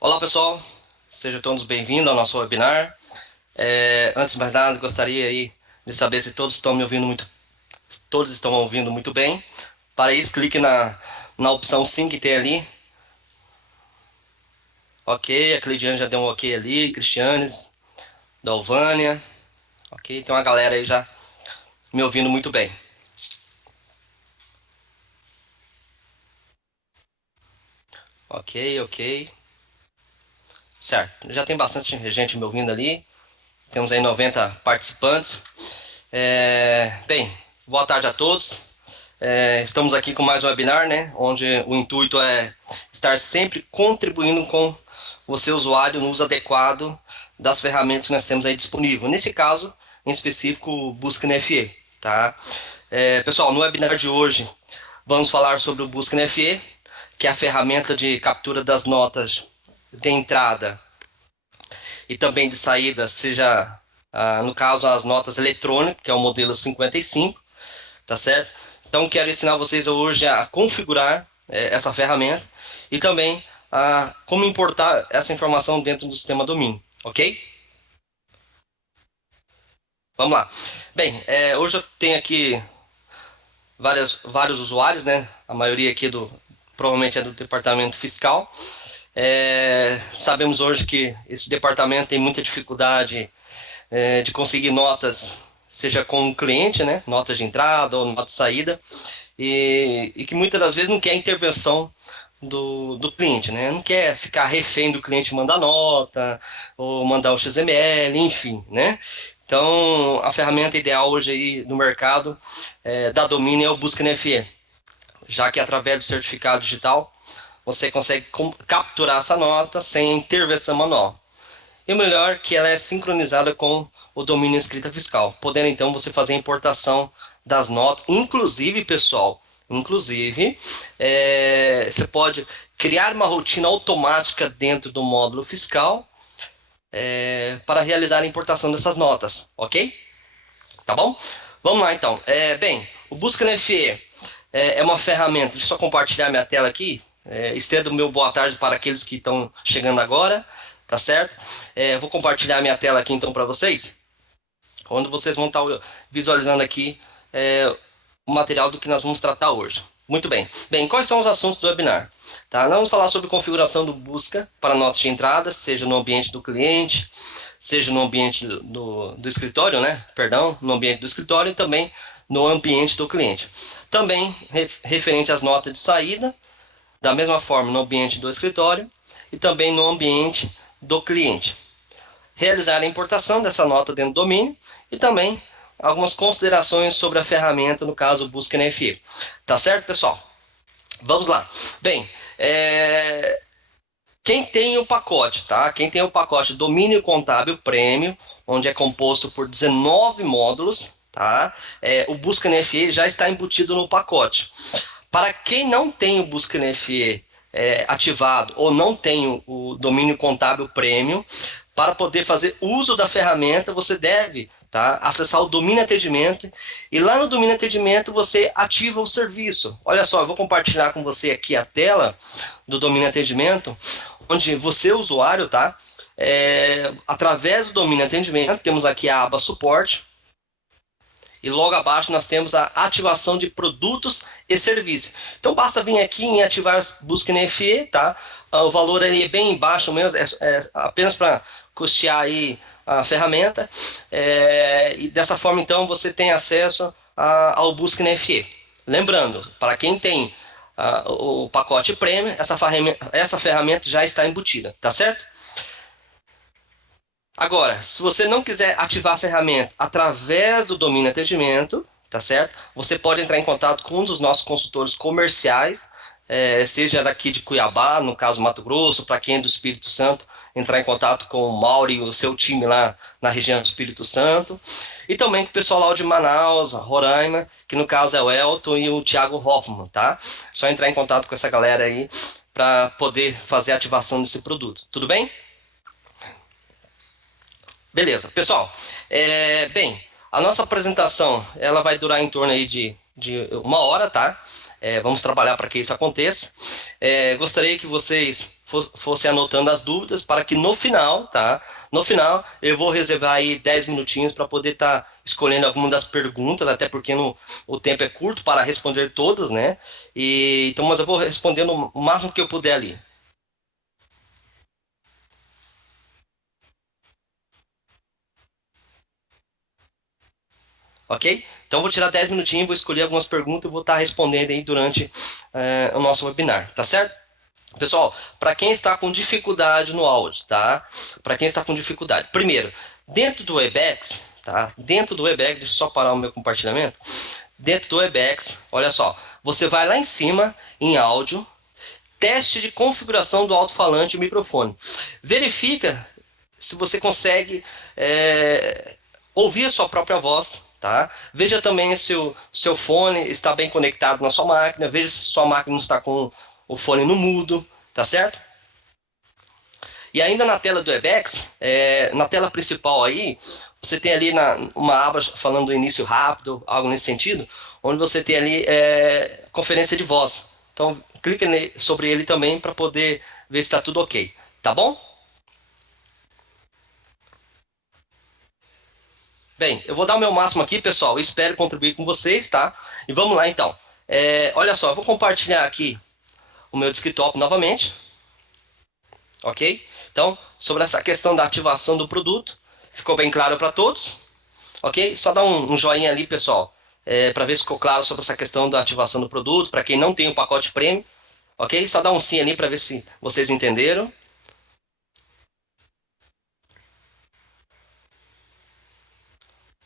Olá pessoal, sejam todos bem-vindos ao nosso webinar. Antes de mais nada, gostaria aí de saber se todos estão me ouvindo todos estão ouvindo muito bem. Para isso, clique na opção sim que tem ali. Ok, a Cleidiane já deu um ok ali, Cristianes, Dalvânia. Ok, tem uma galera aí já me ouvindo muito bem. Ok, ok. Certo, já tem bastante gente me ouvindo ali. Temos aí 90 participantes. Bem, boa tarde a todos. Estamos aqui com mais um webinar, né? Onde o intuito é estar sempre contribuindo com você, usuário, no uso adequado das ferramentas que nós temos aí disponível. Nesse caso, em específico, o Busca NFE, tá? Pessoal, no webinar de hoje, vamos falar sobre o Busca NFE, que é a ferramenta de captura das notas de entrada e também de saída, seja, no caso, as notas eletrônicas, que é o modelo 55, tá certo? Então, quero ensinar vocês hoje a configurar essa ferramenta e também a como importar essa informação dentro do sistema domínio, ok? Vamos lá. Bem, hoje eu tenho aqui vários usuários, né? A maioria aqui provavelmente é do departamento fiscal. Sabemos hoje que esse departamento tem muita dificuldade de conseguir notas, seja com o cliente, né? Notas de entrada ou nota de saída, e que muitas das vezes não quer a intervenção do cliente, né? Não quer ficar refém do cliente mandar nota, ou mandar o XML, enfim, né? Então, a ferramenta ideal hoje aí no mercado da Domínio é o Busca NFE, já que através do certificado digital você consegue capturar essa nota sem intervenção manual. E o melhor que ela é sincronizada com o domínio escrita fiscal, podendo então você fazer a importação das notas, inclusive, pessoal, você pode criar uma rotina automática dentro do módulo fiscal para realizar a importação dessas notas, ok? Tá bom? Vamos lá então. O Busca NFE é uma ferramenta. Deixa eu só compartilhar minha tela aqui. Estendo o meu boa tarde para aqueles que estão chegando agora, tá certo? Vou compartilhar minha tela aqui então para vocês, onde vocês vão estar visualizando aqui o material do que nós vamos tratar hoje. Muito bem. Bem, quais são os assuntos do webinar? Tá? Nós vamos falar sobre configuração do busca para notas de entrada, seja no ambiente do cliente, seja no ambiente do escritório, né? Perdão, no ambiente do escritório e também no ambiente do cliente. Também referente às notas de saída, da mesma forma no ambiente do escritório e também no ambiente do cliente. Realizar a importação dessa nota dentro do domínio e também algumas considerações sobre a ferramenta, no caso Busca NFE. Tá certo, pessoal? Vamos lá. Bem, quem tem o pacote, tá? Quem tem o pacote Domínio Contábil Premium, onde é composto por 19 módulos, tá? O Busca NFE já está embutido no pacote. Para quem não tem o Busca NFE ativado ou não tem o domínio contábil premium, para poder fazer uso da ferramenta, você deve acessar o domínio atendimento e lá no domínio atendimento você ativa o serviço. Olha só, eu vou compartilhar com você aqui a tela do domínio atendimento, onde você, usuário, através do domínio atendimento, temos aqui a aba suporte, e logo abaixo nós temos a ativação de produtos e serviços. Então basta vir aqui em ativar busca NFE, tá? O valor aí é bem baixo mesmo, é apenas para custear aí a ferramenta. E dessa forma então você tem acesso ao busca NFE. Lembrando, para quem tem o pacote premium, essa ferramenta já está embutida, tá certo? Agora, se você não quiser ativar a ferramenta através do domínio atendimento, tá certo? Você pode entrar em contato com um dos nossos consultores comerciais, seja daqui de Cuiabá, no caso Mato Grosso, para quem é do Espírito Santo, entrar em contato com o Mauro e o seu time lá na região do Espírito Santo, e também com o pessoal lá de Manaus, Roraima, que no caso é o Elton e o Thiago Hoffman, tá? Só entrar em contato com essa galera aí para poder fazer a ativação desse produto. Tudo bem? Beleza, pessoal. A nossa apresentação ela vai durar em torno aí de de 1 hora, tá? Vamos trabalhar para que isso aconteça. Gostaria que vocês fossem anotando as dúvidas para que no final, tá? No final, eu vou reservar aí 10 minutinhos para poder estar escolhendo alguma das perguntas, até porque o tempo é curto para responder todas, né? Então, mas eu vou respondendo o máximo que eu puder ali. Ok? Então, vou tirar 10 minutinhos, vou escolher algumas perguntas e vou estar respondendo aí durante o nosso webinar, tá certo? Pessoal, para quem está com dificuldade no áudio, tá? Para quem está com dificuldade. Primeiro, dentro do Webex, tá? Dentro do Webex, deixa eu só parar o meu compartilhamento. Dentro do Webex, olha só, você vai lá em cima, em áudio, teste de configuração do alto-falante e microfone. Verifica se você consegue ouvir a sua própria voz, tá? Veja também se o seu fone está bem conectado na sua máquina, veja se sua máquina não está com o fone no mudo, tá certo? E ainda na tela do Webex, na tela principal aí, você tem ali uma aba falando do início rápido, algo nesse sentido, onde você tem ali conferência de voz. Então, clique sobre ele também para poder ver se está tudo ok. Tá bom? Bem, eu vou dar o meu máximo aqui, pessoal. Eu espero contribuir com vocês, tá? E vamos lá, então. Olha só, eu vou compartilhar aqui o meu desktop novamente, ok? Então, sobre essa questão da ativação do produto, ficou bem claro para todos, ok? Só dá um joinha ali, pessoal, para ver se ficou claro sobre essa questão da ativação do produto, para quem não tem o pacote premium, ok? Só dá um sim ali para ver se vocês entenderam.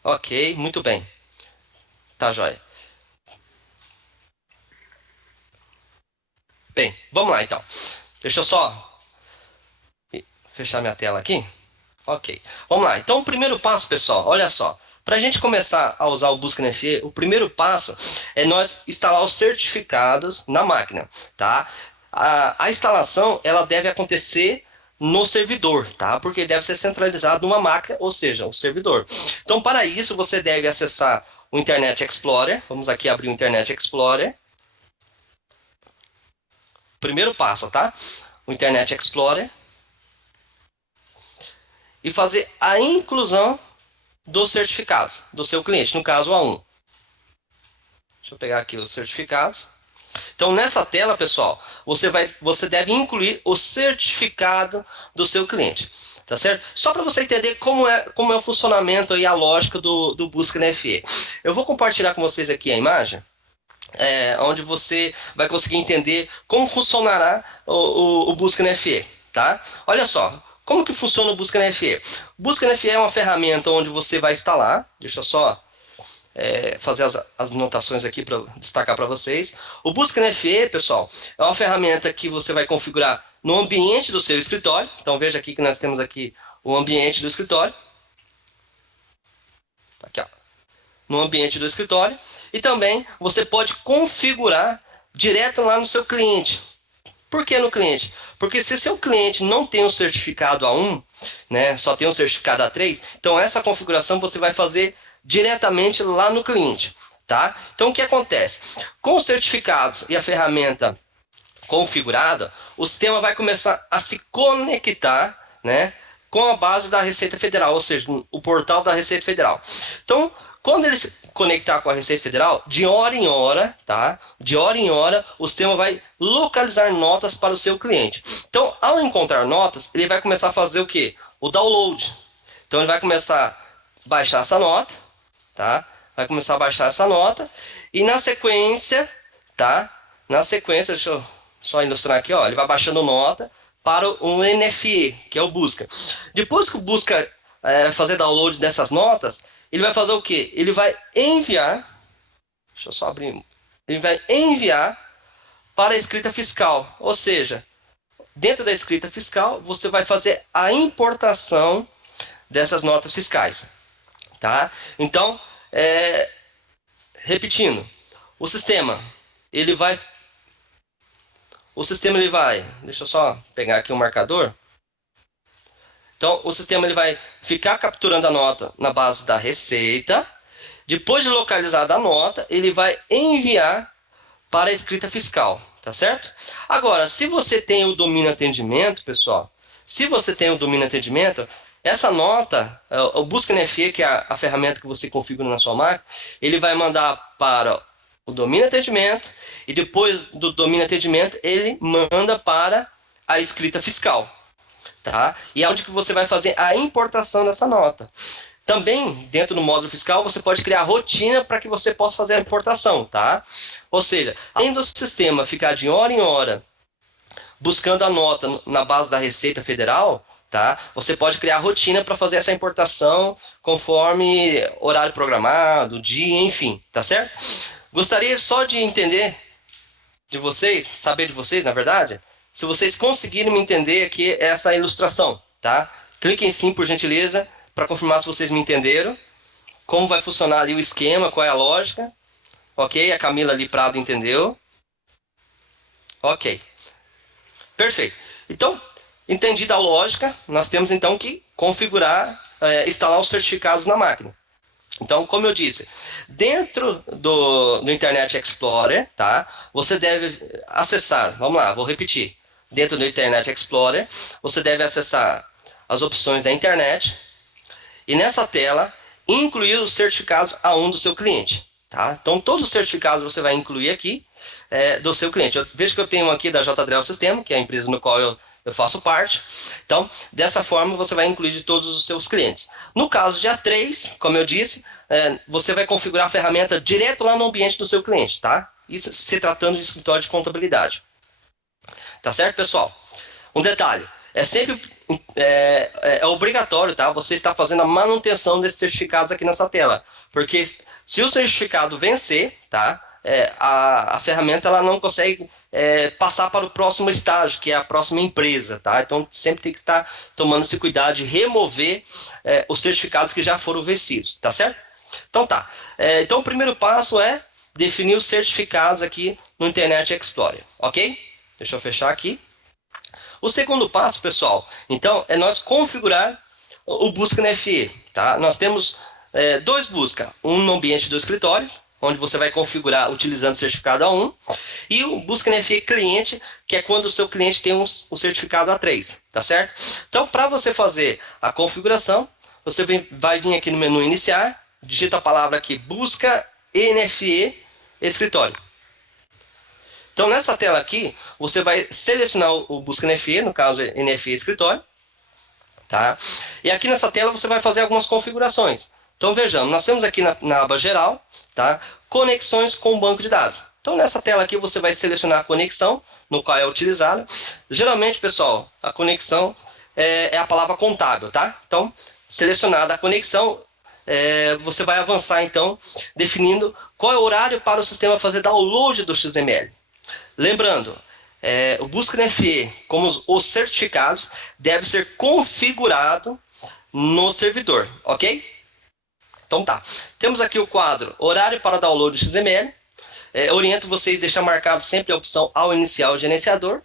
Ok, muito bem. Tá, joia. Bem, vamos lá então. Deixa eu só fechar minha tela aqui. Ok, vamos lá. Então, o primeiro passo, pessoal, olha só. Para a gente começar a usar o Busca NFE, o primeiro passo é nós instalar os certificados na máquina, tá? A instalação, ela deve acontecer no servidor, tá? Porque deve ser centralizado numa máquina, ou seja, um servidor. Então, para isso, você deve acessar o Internet Explorer. Vamos aqui abrir o Internet Explorer. Primeiro passo, tá? O Internet Explorer. E fazer a inclusão dos certificados do seu cliente, no caso A1. Deixa eu pegar aqui os certificados. Então, nessa tela, pessoal, você deve incluir o certificado do seu cliente, tá certo? Só para você entender como é o funcionamento e a lógica do Busca NFE. Eu vou compartilhar com vocês aqui a imagem, onde você vai conseguir entender como funcionará o Busca NFE, tá? Olha só, como que funciona o Busca NFE? O Busca NFE é uma ferramenta onde você vai instalar, deixa eu só fazer as anotações aqui para destacar para vocês. O Busca NFE, pessoal, é uma ferramenta que você vai configurar no ambiente do seu escritório. Então veja aqui que nós temos aqui o ambiente do escritório. Aqui, ó, no ambiente do escritório. E também você pode configurar direto lá no seu cliente. Por que no cliente? Porque se o seu cliente não tem um certificado A1, né, só tem um certificado A3, então essa configuração você vai fazer diretamente lá no cliente, tá? Então o que acontece? Com os certificados e a ferramenta configurada, o sistema vai começar a se conectar, né, com a base da Receita Federal, ou seja, o portal da Receita Federal. Então, quando ele se conectar com a Receita Federal, de hora em hora, tá? De hora em hora, o sistema vai localizar notas para o seu cliente. Então, ao encontrar notas, ele vai começar a fazer o quê? O download. Então, ele vai começar a baixar essa nota, tá? Vai começar a baixar essa nota e na sequência, tá? Na sequência, deixa eu só ilustrar aqui, ó, ele vai baixando nota para o NFE, que é o busca. Depois que o busca fazer download dessas notas, ele vai fazer o quê? Ele vai enviar, deixa eu só abrir, ele vai enviar para a escrita fiscal, ou seja, dentro da escrita fiscal, você vai fazer a importação dessas notas fiscais, tá? Então, repetindo, o sistema, ele vai, deixa eu só pegar aqui o marcador. Então, o sistema ele vai ficar capturando a nota na base da receita Depois de localizada a nota, ele vai enviar para a escrita fiscal, tá certo? Agora, se você tem o domínio atendimento, pessoal, se você tem o domínio atendimento, essa nota, o Busca NFE, que é a ferramenta que você configura na sua máquina, ele vai mandar para o domínio atendimento e depois do domínio atendimento ele manda para a escrita fiscal, tá? E é onde que você vai fazer a importação dessa nota. Também, dentro do módulo fiscal, você pode criar rotina para que você possa fazer a importação, tá? Ou seja, além do sistema ficar de hora em hora buscando a nota na base da Receita Federal, tá? Você pode criar rotina para fazer essa importação conforme horário programado, dia, enfim, tá certo? Gostaria só de entender de vocês, saber de vocês, na verdade, se vocês conseguirem me entender aqui essa ilustração, tá? Clique em sim, por gentileza, para confirmar se vocês me entenderam. Como vai funcionar ali o esquema, qual é a lógica. Ok, a Camila ali Prado entendeu. Ok, perfeito. Então, entendida a lógica, nós temos então que configurar, instalar os certificados na máquina. Então, como eu disse, dentro do Internet Explorer, tá? Você deve acessar, vamos lá, vou repetir. Dentro do Internet Explorer, você deve acessar as opções da internet e nessa tela incluir os certificados A1 do seu cliente. Tá? Então, todos os certificados você vai incluir aqui do seu cliente. Eu vejo que eu tenho aqui da JDrell System, que é a empresa no qual eu faço parte. Então, dessa forma, você vai incluir de todos os seus clientes. No caso de A3, como eu disse, você vai configurar a ferramenta direto lá no ambiente do seu cliente. Tá? Isso se tratando de escritório de contabilidade. Tá certo, pessoal? Um detalhe, é sempre obrigatório, tá? Você está fazendo a manutenção desses certificados aqui nessa tela, porque se o certificado vencer, tá? A ferramenta ela não consegue passar para o próximo estágio, que é a próxima empresa, tá? Então sempre tem que estar tomando esse cuidado de remover os certificados que já foram vencidos, tá certo? Então tá. Então o primeiro passo é definir os certificados aqui no Internet Explorer, ok? Deixa eu fechar aqui. O segundo passo, pessoal, então, é nós configurar o Busca NFE. Tá? Nós temos dois busca, um no ambiente do escritório, onde você vai configurar utilizando o certificado A1, e o Busca NFE cliente, que é quando o seu cliente tem um certificado A3, tá certo? Então, para você fazer a configuração, você vai vir aqui no menu iniciar, digita a palavra aqui, Busca NFE Escritório. Então, nessa tela aqui, você vai selecionar o Busca NFE, no caso é NFE Escritório, tá? E aqui nessa tela você vai fazer algumas configurações. Então, vejamos, nós temos aqui na aba geral, tá? Conexões com o banco de dados. Então, nessa tela aqui você vai selecionar a conexão, no qual é utilizada. Geralmente, pessoal, a conexão é a palavra contábil, tá? Então, selecionada a conexão, você vai avançar, então, definindo qual é o horário para o sistema fazer download do XML. Lembrando, o Busca NFE, como os certificados, deve ser configurado no servidor, ok? Então tá. Temos aqui o quadro horário para download do XML. Oriento vocês a deixar marcado sempre a opção ao iniciar o gerenciador.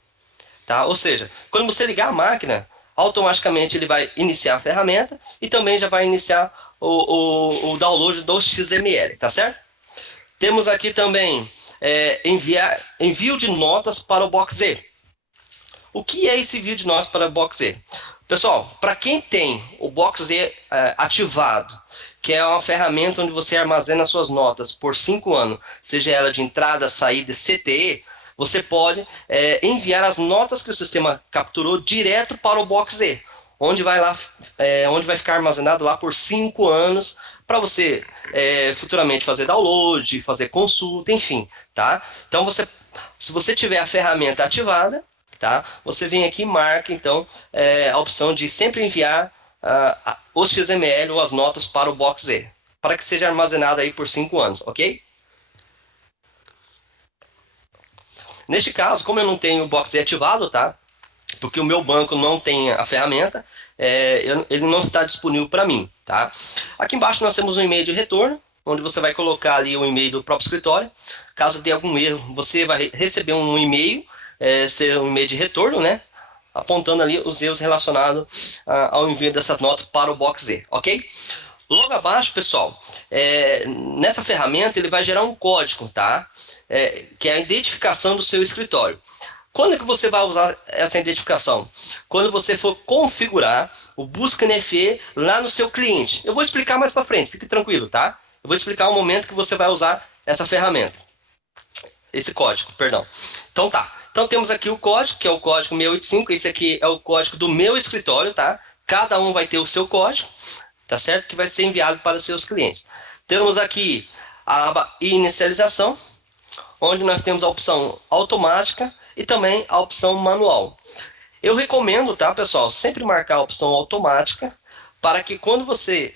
Tá? Ou seja, quando você ligar a máquina, automaticamente ele vai iniciar a ferramenta e também já vai iniciar o download do XML, tá certo? Temos aqui também envio de notas para o Box Z. O que é esse envio de notas para o Box Z? Pessoal, para quem tem o Box Z ativado, que é uma ferramenta onde você armazena suas notas por 5 anos, seja ela de entrada, saída, CTE, você pode enviar as notas que o sistema capturou direto para o Box Z, onde vai ficar armazenado lá por 5 anos para você futuramente fazer download, fazer consulta, enfim, tá? Então se você tiver a ferramenta ativada, tá? Você vem aqui e marca então a opção de sempre enviar os XML ou as notas para o Box Z, para que seja armazenado aí por 5 anos, ok? Neste caso, como eu não tenho o Box Z ativado, tá? Porque o meu banco não tem a ferramenta, ele não está disponível para mim, tá? Aqui embaixo nós temos um e-mail de retorno, onde você vai colocar ali o e-mail do próprio escritório. Caso dê algum erro, você vai receber um e-mail, ser um e-mail de retorno, né? Apontando ali os erros relacionados ao envio dessas notas para o Box Z, ok? Logo abaixo, pessoal, nessa ferramenta ele vai gerar um código, tá? Que é a identificação do seu escritório. Quando é que você vai usar essa identificação? Quando você for configurar o Busca NFE lá no seu cliente. Eu vou explicar mais para frente, fique tranquilo, tá? Eu vou explicar o momento que você vai usar essa ferramenta. Esse código, perdão. Então tá. Então temos aqui o código, que é o código 685. Esse aqui é o código do meu escritório, tá? Cada um vai ter o seu código, tá certo? Que vai ser enviado para os seus clientes. Temos aqui a aba Inicialização, onde nós temos a opção automática e também a opção manual. Eu recomendo, tá, pessoal, sempre marcar a opção automática para que quando você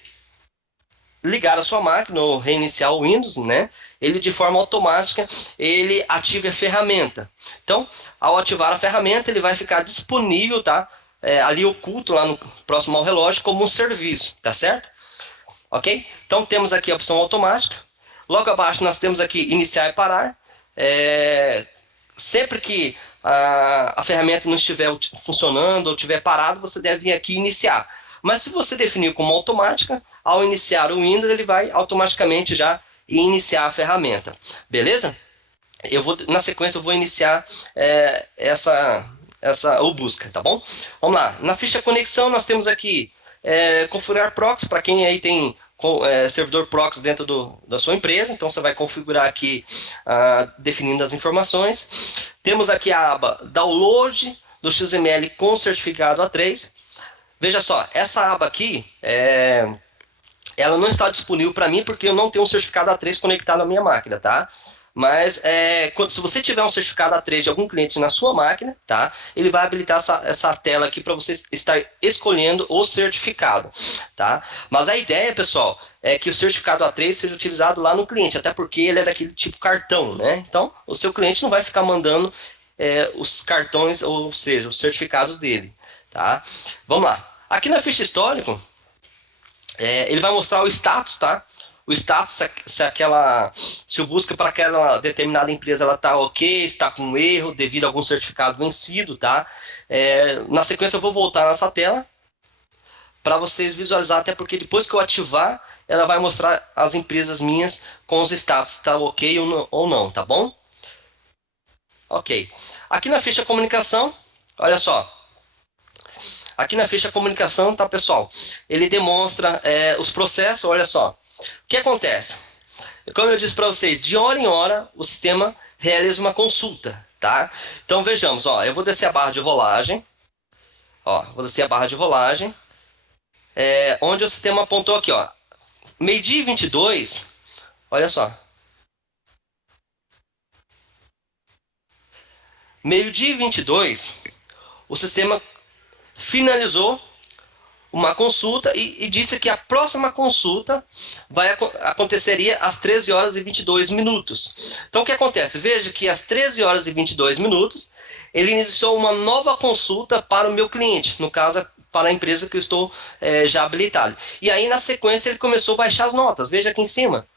ligar a sua máquina ou reiniciar o Windows, né, ele de forma automática ele ative a ferramenta. Então, ao ativar a ferramenta, ele vai ficar disponível, tá, ali oculto lá no próximo ao relógio como um serviço, tá certo? Ok? Então temos aqui a opção automática. Logo abaixo nós temos aqui iniciar e parar. Sempre que a ferramenta não estiver funcionando ou estiver parado, você deve vir aqui iniciar. Mas se você definir como automática, ao iniciar o Windows, ele vai automaticamente já iniciar a ferramenta. Beleza? Na sequência, eu vou iniciar o busca, tá bom? Vamos lá. Na ficha conexão, nós temos aqui configurar proxy, para quem aí tem servidor proxy dentro da sua empresa. Então, você vai configurar aqui, definindo as informações. Temos aqui a aba download do XML com certificado A3. Veja só, essa aba aqui, ela não está disponível para mim porque eu não tenho um certificado A3 conectado na minha máquina, tá? Mas se você tiver um certificado A3 de algum cliente na sua máquina, tá? Ele vai habilitar essa tela aqui para você estar escolhendo o certificado, tá? Mas a ideia, pessoal, é que o certificado A3 seja utilizado lá no cliente, até porque ele é daquele tipo cartão, né? Então, o seu cliente não vai ficar mandando os cartões, ou seja, os certificados dele, tá? Vamos lá. Aqui na ficha histórico, ele vai mostrar o status, tá? O status, se o busca para aquela determinada empresa ela está ok, está com erro devido a algum certificado vencido, tá? Na sequência eu vou voltar nessa tela para vocês visualizar, até porque depois que eu ativar, ela vai mostrar as empresas minhas com os status, está ok ou não, tá bom? Ok. Aqui na ficha comunicação, olha só. Aqui na ficha comunicação, tá, pessoal? Ele demonstra os processos, olha só. O que acontece? Como eu disse para vocês, de hora em hora o sistema realiza uma consulta, tá? Então vejamos, ó, eu vou descer a barra de rolagem, ó, vou descer a barra de rolagem, onde o sistema apontou aqui, ó, meio-dia e 22, olha só. Meio-dia e 22, o sistema finalizou uma consulta e disse que a próxima consulta aconteceria às 13 horas e 22 minutos. Então, o que acontece? Veja que às 13 horas e 22 minutos, ele iniciou uma nova consulta para o meu cliente, no caso, para a empresa que eu estou já habilitado. E aí, na sequência, ele começou a baixar as notas. Veja aqui em cima,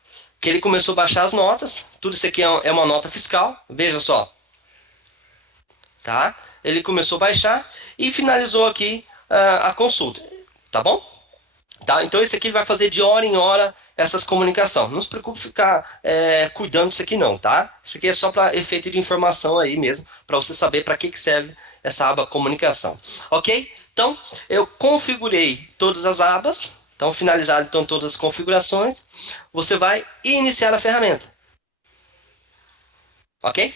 que ele começou a baixar as notas. Tudo isso aqui é uma nota fiscal, veja só. Tá? Ele começou a baixar e finalizou aqui a consulta. Tá bom? Tá? Então, esse aqui vai fazer de hora em hora essas comunicações. Não se preocupe ficar cuidando disso aqui não, tá? Isso aqui é só para efeito de informação aí mesmo, para você saber para que serve essa aba comunicação. Ok? Então, eu configurei todas as abas. Então, finalizado então todas as configurações, você vai iniciar a ferramenta. Ok?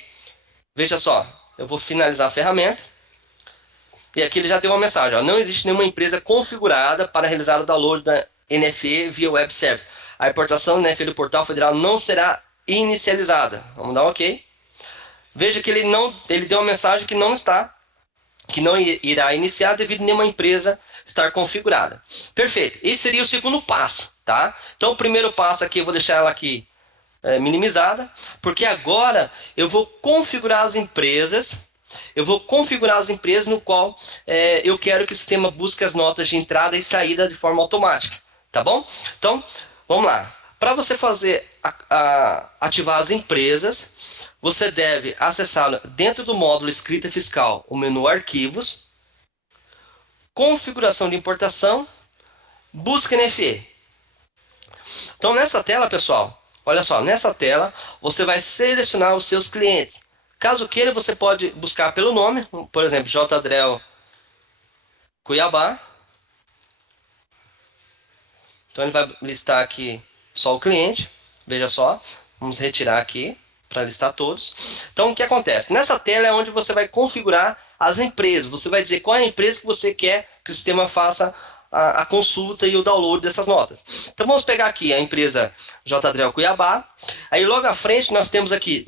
Veja só, eu vou finalizar a ferramenta. E aqui ele já deu uma mensagem, ó, não existe nenhuma empresa configurada para realizar o download da NFE via web server. A importação da NFE do portal federal não será inicializada. Vamos dar um ok. Veja que ele deu uma mensagem que não irá iniciar devido a nenhuma empresa estar configurada. Perfeito. Esse seria o segundo passo, tá? Então o primeiro passo aqui, eu vou deixar ela aqui minimizada, porque agora eu vou configurar as empresas. Eu vou configurar as empresas no qual eu quero que o sistema busque as notas de entrada e saída de forma automática, tá bom? Então, vamos lá. Para você ativar as empresas, você deve acessar dentro do módulo escrita fiscal o menu arquivos, configuração de importação, busca NFE. Então, nessa tela, pessoal, olha só, nessa tela você vai selecionar os seus clientes. Caso queira, você pode buscar pelo nome, por exemplo, J. Cuiabá. Então ele vai listar aqui só o cliente. Veja só, vamos retirar aqui para listar todos. Então o que acontece? Nessa tela é onde você vai configurar as empresas. Você vai dizer qual é a empresa que você quer que o sistema faça a consulta e o download dessas notas. Então vamos pegar aqui a empresa J. Cuiabá. Aí logo à frente nós temos aqui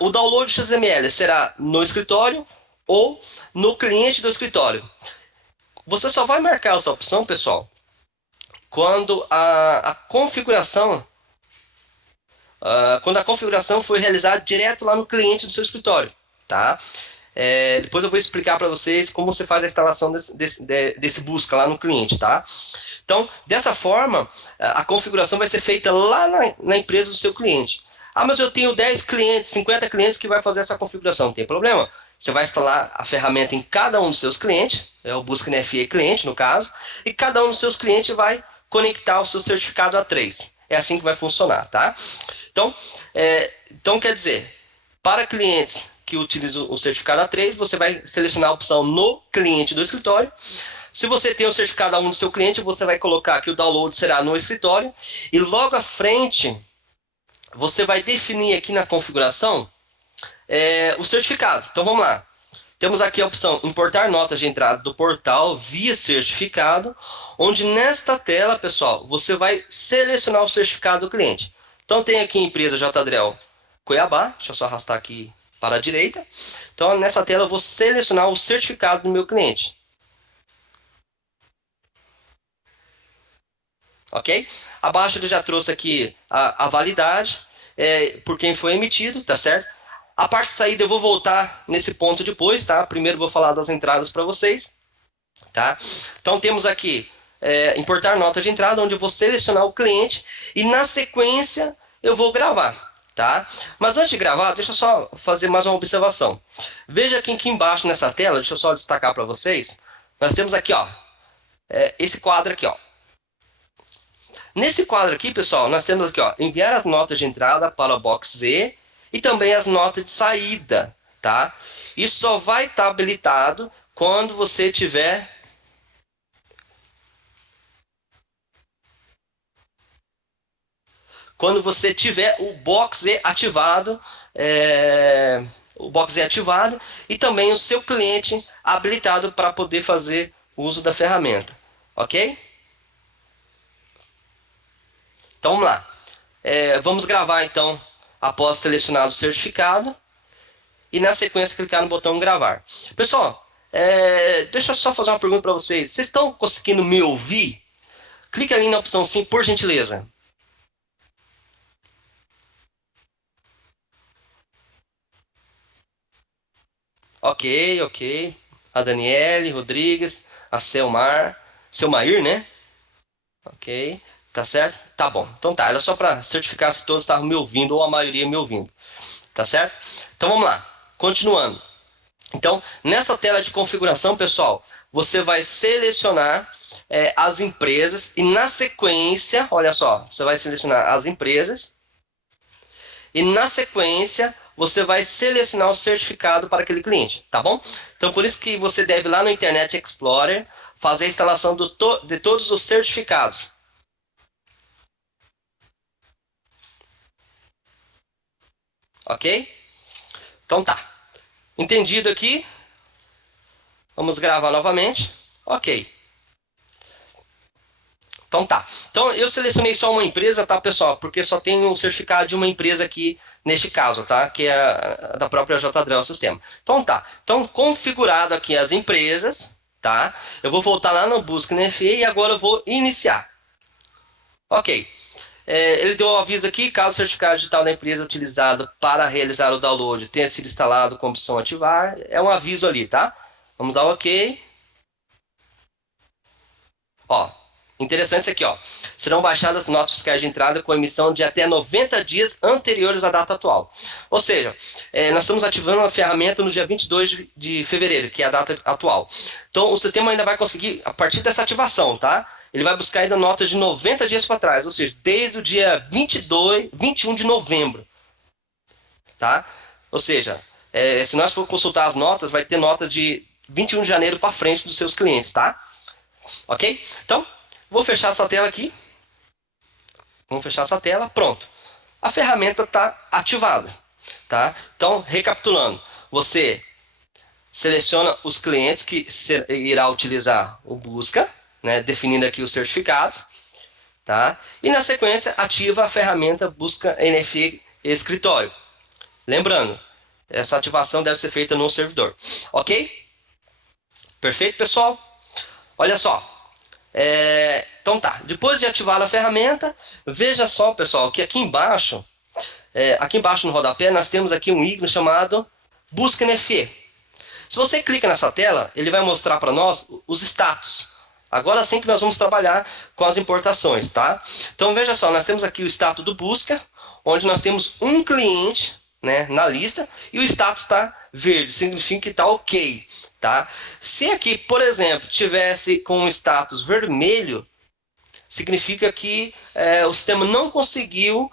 o download XML será no escritório ou no cliente do escritório. Você só vai marcar essa opção, pessoal, quando quando a configuração foi realizada direto lá no cliente do seu escritório, tá? Depois eu vou explicar para vocês como você faz a instalação desse busca lá no cliente, tá? Então, dessa forma, a configuração vai ser feita lá na empresa do seu cliente. Ah, mas eu tenho 10 clientes, 50 clientes que vai fazer essa configuração, não tem problema. Você vai instalar a ferramenta em cada um dos seus clientes, é o Busca NFE cliente, no caso, e cada um dos seus clientes vai conectar o seu certificado A3. É assim que vai funcionar, tá? Então quer dizer, para clientes que utilizam o certificado A3, você vai selecionar a opção no cliente do escritório. Se você tem o certificado A1 do seu cliente, você vai colocar que o download será no escritório. E logo à frente, você vai definir aqui na configuração o certificado. Então vamos lá. Temos aqui a opção importar notas de entrada do portal via certificado, onde nesta tela, pessoal, você vai selecionar o certificado do cliente. Então tem aqui a empresa J. Cuiabá, deixa eu só arrastar aqui para a direita. Então nessa tela eu vou selecionar o certificado do meu cliente. Ok? Abaixo ele já trouxe aqui a validade, por quem foi emitido, tá certo? A parte de saída eu vou voltar nesse ponto depois, tá? Primeiro eu vou falar das entradas para vocês, tá? Então temos aqui importar nota de entrada, onde eu vou selecionar o cliente e na sequência eu vou gravar, tá? Mas antes de gravar, deixa eu só fazer mais uma observação. Veja aqui embaixo nessa tela, deixa eu só destacar para vocês, nós temos aqui, ó, esse quadro aqui, ó. Nesse quadro aqui, pessoal, nós temos aqui, ó, enviar as notas de entrada para o box Z e também as notas de saída, tá? Isso só vai estar habilitado quando você tiver o box Z ativado, o box Z ativado e também o seu cliente habilitado para poder fazer uso da ferramenta, ok? Então vamos lá. Vamos gravar então após selecionado o certificado e na sequência clicar no botão gravar. Pessoal, deixa eu só fazer uma pergunta para vocês. Vocês estão conseguindo me ouvir? Clique ali na opção sim, por gentileza. Ok, ok. A Daniele Rodrigues, a Selmair, né? Ok, tá certo? Tá bom. Então tá, era só para certificar se todos estavam me ouvindo ou a maioria me ouvindo. Tá certo? Então vamos lá. Continuando. Então, nessa tela de configuração, pessoal, você vai selecionar as empresas e na sequência, olha só, você vai selecionar as empresas e na sequência você vai selecionar o certificado para aquele cliente, tá bom? Então, por isso que você deve lá no Internet Explorer fazer a instalação de todos os certificados. Ok? Então tá. Entendido aqui? Vamos gravar novamente. Ok. Então tá. Então eu selecionei só uma empresa, tá, pessoal? Porque só tem um certificado de uma empresa aqui neste caso, tá? Que é a da própria JDrell Sistema. Então tá. Então configurado aqui as empresas, tá? Eu vou voltar lá no Busca NFE e agora eu vou iniciar. Ok. Ele deu um aviso aqui, caso o certificado digital da empresa utilizado para realizar o download tenha sido instalado com a opção ativar. É um aviso ali, tá? Vamos dar OK. Ó, Interessante isso aqui, ó. Serão baixadas notas fiscais de entrada com emissão de até 90 dias anteriores à data atual. Ou seja, nós estamos ativando a ferramenta no dia 22 de fevereiro, que é a data atual. Então, o sistema ainda vai conseguir, a partir dessa ativação, tá? Ele vai buscar ainda notas de 90 dias para trás, ou seja, desde o dia 21 de novembro, tá? Ou seja, se nós for consultar as notas, vai ter nota de 21 de janeiro para frente dos seus clientes, tá? Ok? Então, vou fechar essa tela aqui. Vamos fechar essa tela. Pronto. A ferramenta está ativada. Tá? Então, recapitulando. Você seleciona os clientes que irá utilizar o busca, né, definindo aqui os certificados. Tá? E, na sequência, ativa a ferramenta Busca NFE Escritório. Lembrando, essa ativação deve ser feita no servidor. Ok? Perfeito, pessoal? Olha só. Então tá, depois de ativar a ferramenta, veja só, pessoal, que aqui embaixo no rodapé, nós temos aqui um ícone chamado Busca NFE. Se você clica nessa tela, ele vai mostrar para nós os status. Agora sim que nós vamos trabalhar com as importações, tá? Então veja só, nós temos aqui o status do busca, onde nós temos um cliente, né, na lista, e o status está verde, significa que está ok, tá? Se aqui, por exemplo, tivesse com o status vermelho, significa que o sistema não conseguiu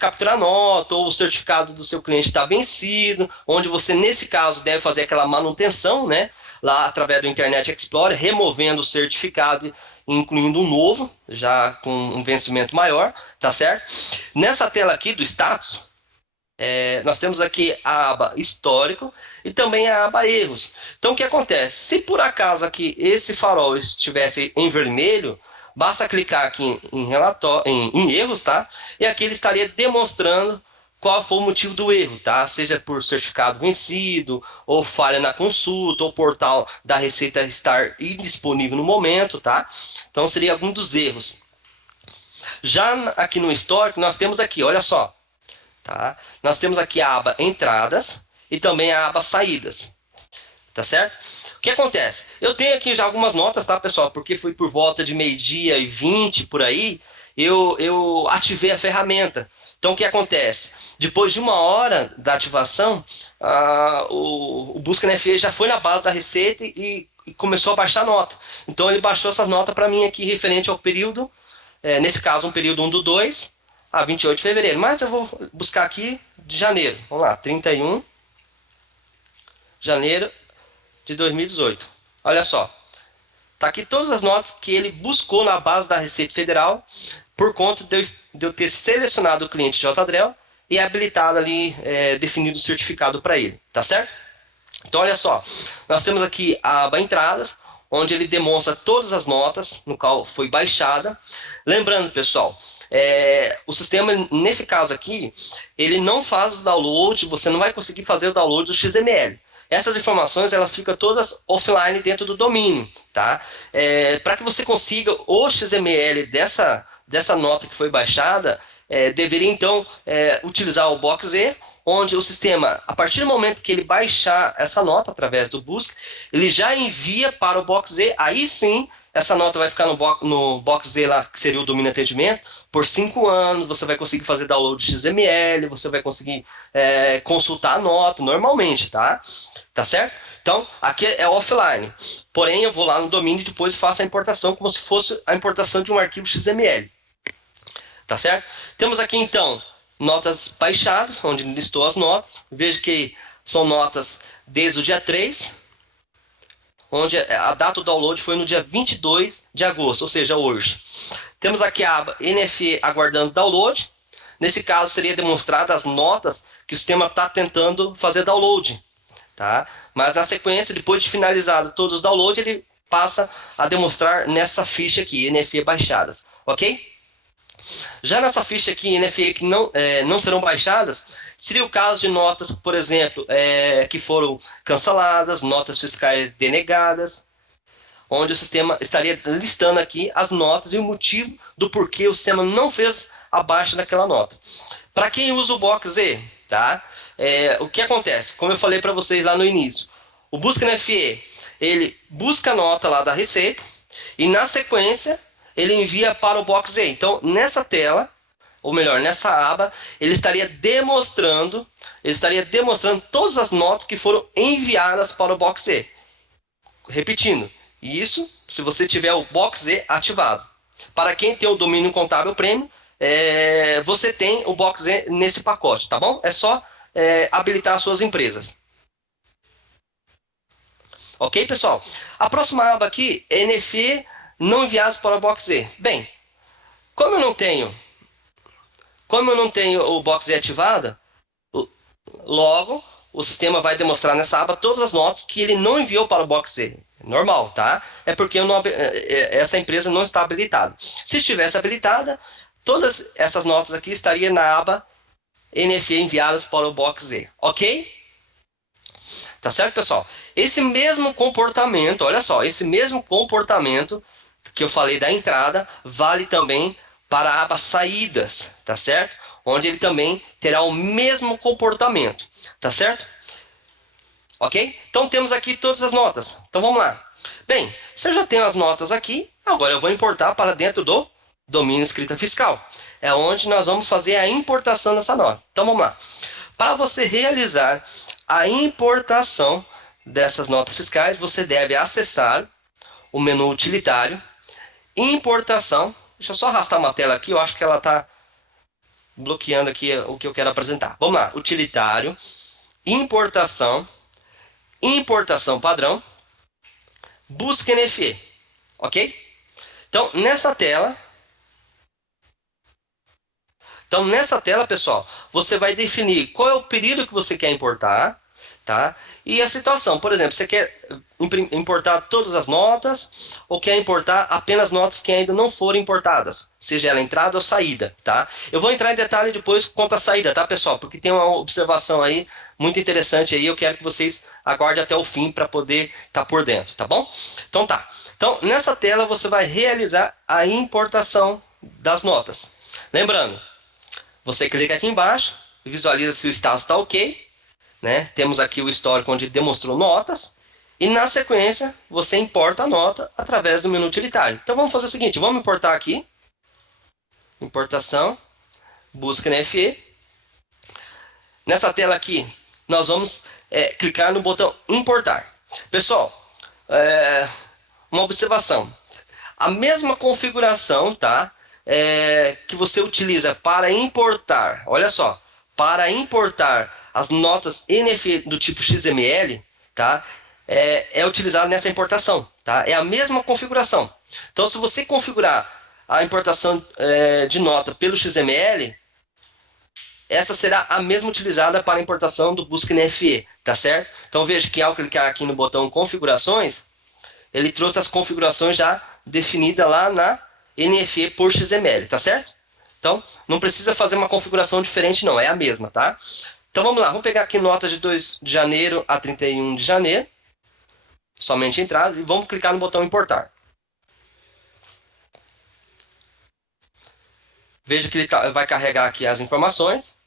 capturar a nota, ou o certificado do seu cliente está vencido, onde você, nesse caso, deve fazer aquela manutenção, né, lá através do Internet Explorer, removendo o certificado, incluindo um novo, já com um vencimento maior, tá certo? Nessa tela aqui do status, nós temos aqui a aba histórico e também a aba erros. Então, o que acontece? Se por acaso aqui esse farol estivesse em vermelho, basta clicar aqui em erros, tá? E aqui ele estaria demonstrando qual foi o motivo do erro, tá? Seja por certificado vencido, ou falha na consulta, ou portal da Receita estar indisponível no momento, tá? Então, seria algum dos erros. Já aqui no histórico, nós temos aqui, olha só, tá? Nós temos aqui a aba entradas e também a aba saídas, tá certo? O que acontece? Eu tenho aqui já algumas notas, tá, pessoal? Porque foi por volta de 12h20 por aí, eu ativei a ferramenta. Então, o que acontece? Depois de 1 hora da ativação, o Busca NFE já foi na base da Receita e começou a baixar a nota. Então, ele baixou essas notas para mim aqui, referente ao período, nesse caso, um período 1/2 a 28 de fevereiro. Mas eu vou buscar aqui de janeiro. Vamos lá, 31 de janeiro de 2018. Olha só. Tá aqui todas as notas que ele buscou na base da Receita Federal por conta de eu ter selecionado o cliente JDREL e habilitado ali, definido o certificado para ele. Tá certo? Então, olha só. Nós temos aqui a aba entradas, onde ele demonstra todas as notas no qual foi baixada. Lembrando, pessoal, o sistema, nesse caso aqui, ele não faz o download, você não vai conseguir fazer o download do XML. Essas informações, elas ficam todas offline dentro do domínio, tá? Para que você consiga o XML dessa nota que foi baixada, deveria, então, utilizar o BoxE, onde o sistema, a partir do momento que ele baixar essa nota através do Busca, ele já envia para o BoxE, aí sim, essa nota vai ficar no BoxE lá, que seria o domínio atendimento, por 5 anos, você vai conseguir fazer download de XML, você vai conseguir consultar a nota normalmente, tá? Tá certo? Então, aqui é offline. Porém, eu vou lá no domínio e depois faço a importação como se fosse a importação de um arquivo XML. Tá certo? Temos aqui, então, notas baixadas, onde listou as notas. Veja que são notas desde o dia 3, onde a data do download foi no dia 22 de agosto, ou seja, hoje. Temos aqui a aba NFE aguardando download. Nesse caso, seria demonstrada as notas que o sistema está tentando fazer download. Tá? Mas na sequência, depois de finalizado todos os downloads, ele passa a demonstrar nessa ficha aqui, NFE baixadas. Ok? Já nessa ficha aqui, NFE que não serão baixadas, seria o caso de notas, por exemplo, que foram canceladas, notas fiscais denegadas, onde o sistema estaria listando aqui as notas e o motivo do porquê o sistema não fez a baixa daquela nota. Para quem usa o BoxE, tá? O que acontece? Como eu falei para vocês lá no início, o Busca NFE, ele busca a nota lá da Receita e, na sequência, ele envia para o box E. Então, nessa tela, ou melhor, nessa aba, ele estaria demonstrando todas as notas que foram enviadas para o box E. Repetindo, isso se você tiver o box E ativado. Para quem tem o domínio contábil premium, você tem o box E nesse pacote, tá bom? É só habilitar as suas empresas. Ok, pessoal? A próxima aba aqui é NFE não enviados para o box E. Bem, como eu não tenho o box E ativado, logo o sistema vai demonstrar nessa aba todas as notas que ele não enviou para o box E. Normal, tá? É porque essa empresa não está habilitada. Se estivesse habilitada, todas essas notas aqui estariam na aba NFE enviadas para o box E. Ok? Tá certo, pessoal? Esse mesmo comportamento, olha só, esse mesmo comportamento que eu falei da entrada, vale também para a aba saídas, tá certo? Onde ele também terá o mesmo comportamento, tá certo? Ok? Então temos aqui todas as notas. Então vamos lá. Bem, se eu já tenho as notas aqui, agora eu vou importar para dentro do domínio escrita fiscal. É onde nós vamos fazer a importação dessa nota. Então vamos lá. Para você realizar a importação dessas notas fiscais, você deve acessar o menu utilitário, importação. Deixa eu só arrastar uma tela aqui, eu acho que ela está bloqueando aqui o que eu quero apresentar. Vamos lá, utilitário, importação, importação padrão, busca NFE, ok? Então, nessa tela, pessoal, você vai definir qual é o período que você quer importar, tá? E a situação, por exemplo, você quer importar todas as notas ou quer importar apenas notas que ainda não foram importadas, seja ela entrada ou saída, tá? Eu vou entrar em detalhe depois quanto à saída, tá, pessoal? Porque tem uma observação aí muito interessante aí, eu quero que vocês aguardem até o fim para poder estar por dentro, tá bom? Então tá. Então, nessa tela você vai realizar a importação das notas. Lembrando, você clica aqui embaixo, visualiza se o status está ok, né? Temos aqui o histórico onde ele demonstrou notas, e na sequência você importa a nota através do menu utilitário. Então vamos fazer o seguinte, vamos importar aqui, importação, busca NFE. Nessa tela aqui, nós vamos clicar no botão importar. Pessoal, uma observação, a mesma configuração, tá? Que você utiliza para importar, olha só, para importar as notas NFE do tipo XML, tá? É utilizado nessa importação, tá? É a mesma configuração. Então, se você configurar a importação de nota pelo XML, essa será a mesma utilizada para a importação do Busca NFE, tá certo? Então, veja que ao clicar aqui no botão configurações, ele trouxe as configurações já definidas lá na NFE por XML, tá certo? Então, não precisa fazer uma configuração diferente não, é a mesma, tá? Então vamos lá, vamos pegar aqui notas de 2 de janeiro a 31 de janeiro, somente entrada, e vamos clicar no botão importar. Veja que ele vai carregar aqui as informações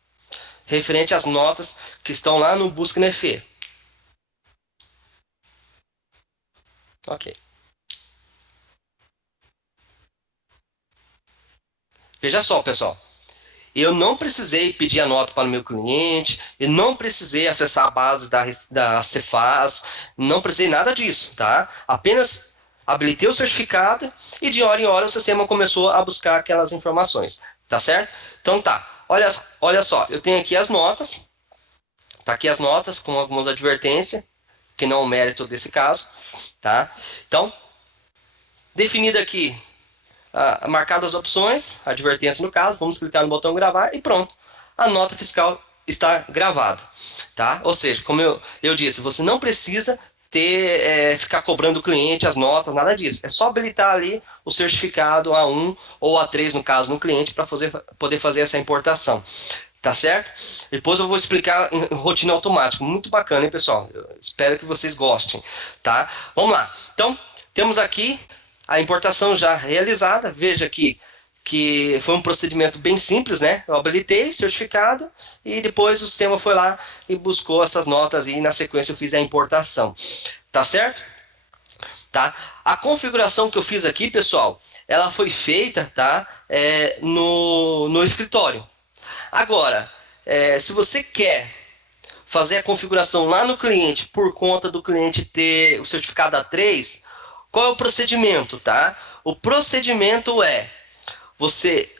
referente às notas que estão lá no Busca NFE. Ok. Veja só, pessoal. Eu não precisei pedir a nota para o meu cliente, eu não precisei acessar a base da Cefaz, não precisei nada disso, tá? Apenas habilitei o certificado e de hora em hora o sistema começou a buscar aquelas informações, tá certo? Então tá, olha só, eu tenho aqui as notas, tá aqui as notas com algumas advertências, que não é o mérito desse caso, tá? Então, definida aqui marcado as opções, advertência no caso, vamos clicar no botão gravar e pronto. A nota fiscal está gravada, tá? Ou seja, como eu disse, você não precisa ficar cobrando o cliente as notas, nada disso. É só habilitar ali o certificado A1 ou A3, no caso, no cliente, para poder fazer essa importação. Tá certo? Depois eu vou explicar em rotina automática. Muito bacana, hein, pessoal? Eu espero que vocês gostem, tá? Vamos lá. Então, temos aqui a importação já realizada. Veja aqui que foi um procedimento bem simples, né? Eu habilitei o certificado e depois o sistema foi lá e buscou essas notas e na sequência eu fiz a importação. Tá certo? tá? A configuração que eu fiz aqui, pessoal, ela foi feita, tá? No escritório. Agora, se você quer fazer a configuração lá no cliente por conta do cliente ter o certificado A3, qual é o procedimento, tá? O procedimento é você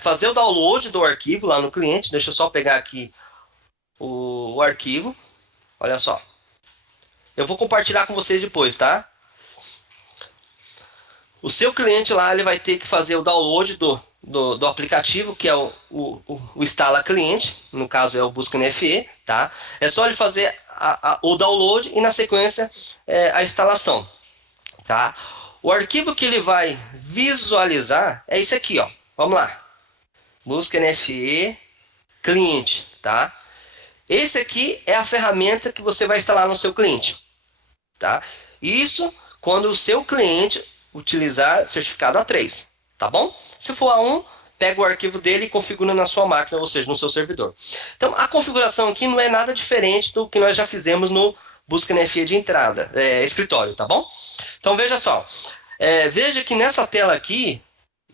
fazer o download do arquivo lá no cliente. Deixa eu só pegar aqui o arquivo. Olha só. Eu vou compartilhar com vocês depois, tá? O seu cliente lá ele vai ter que fazer o download do aplicativo, que é o Instala Cliente, no caso é o Busca NFE, tá? É só ele fazer o download e na sequência a instalação, tá? O arquivo que ele vai visualizar é esse aqui, ó. Vamos lá. Busca NFE Cliente, tá? Esse aqui é a ferramenta que você vai instalar no seu cliente, tá? Isso quando o seu cliente utilizar certificado A3, tá bom? Se for A1, pega o arquivo dele e configura na sua máquina, ou seja, no seu servidor. Então, a configuração aqui não é nada diferente do que nós já fizemos no Busca NFE de entrada, escritório, tá bom? Então, veja só. Veja que nessa tela aqui,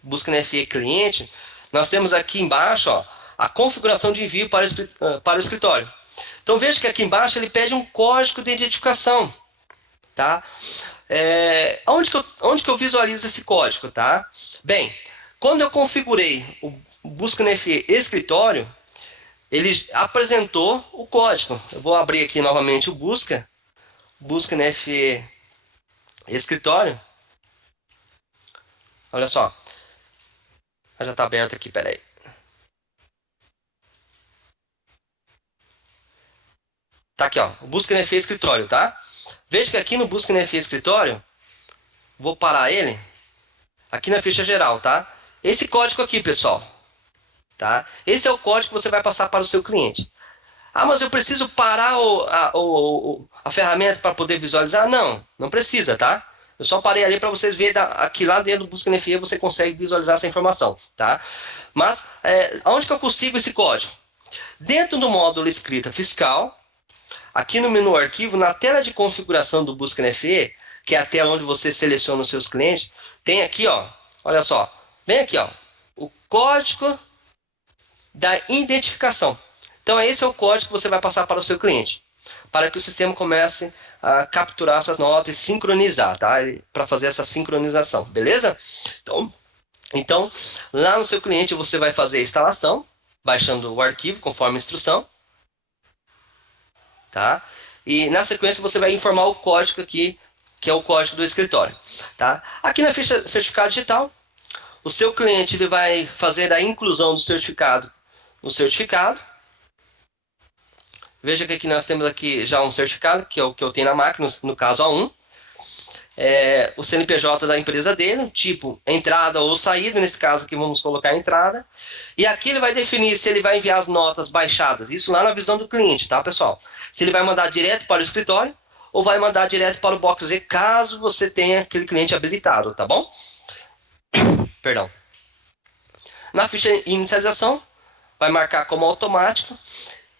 Busca NFE Cliente, nós temos aqui embaixo, ó, a configuração de envio para o escritório. Então, veja que aqui embaixo ele pede um código de identificação, tá? Onde que eu visualizo esse código, tá? Bem, quando eu configurei o Busca NFE Escritório, ele apresentou o código. Eu vou abrir aqui novamente o Busca NFE Escritório. Olha só. Já está aberto aqui, peraí. Tá aqui, ó. O Busca NFE Escritório, tá? Veja que aqui no Busca NFE Escritório, vou parar ele aqui na ficha geral, tá? Esse código aqui, pessoal, tá? Esse é o código que você vai passar para o seu cliente. Ah, mas eu preciso parar a ferramenta para poder visualizar? Não, não precisa, tá? Eu só parei ali para vocês verem aqui lá dentro do Busca NFE você consegue visualizar essa informação, tá? Mas onde que eu consigo esse código? Dentro do módulo escrita fiscal, aqui no menu arquivo, na tela de configuração do Busca NFE, que é a tela onde você seleciona os seus clientes, tem aqui, ó, olha só, vem aqui, ó, o código da identificação. Então, esse é o código que você vai passar para o seu cliente, para que o sistema comece a capturar essas notas e sincronizar, tá? Para fazer essa sincronização, beleza? Então, lá no seu cliente você vai fazer a instalação, baixando o arquivo conforme a instrução, tá? E na sequência você vai informar o código aqui, que é o código do escritório, tá? Aqui na ficha certificado digital, o seu cliente ele vai fazer a inclusão do certificado no certificado. Veja que aqui nós temos aqui já um certificado, que é o que eu tenho na máquina, no caso A1. O CNPJ da empresa dele, tipo entrada ou saída, nesse caso aqui vamos colocar entrada. E aqui ele vai definir se ele vai enviar as notas baixadas, isso lá na visão do cliente, tá, pessoal? Se ele vai mandar direto para o escritório ou vai mandar direto para o Box Z, caso você tenha aquele cliente habilitado, tá bom? Perdão. Na ficha de inicialização, vai marcar como automático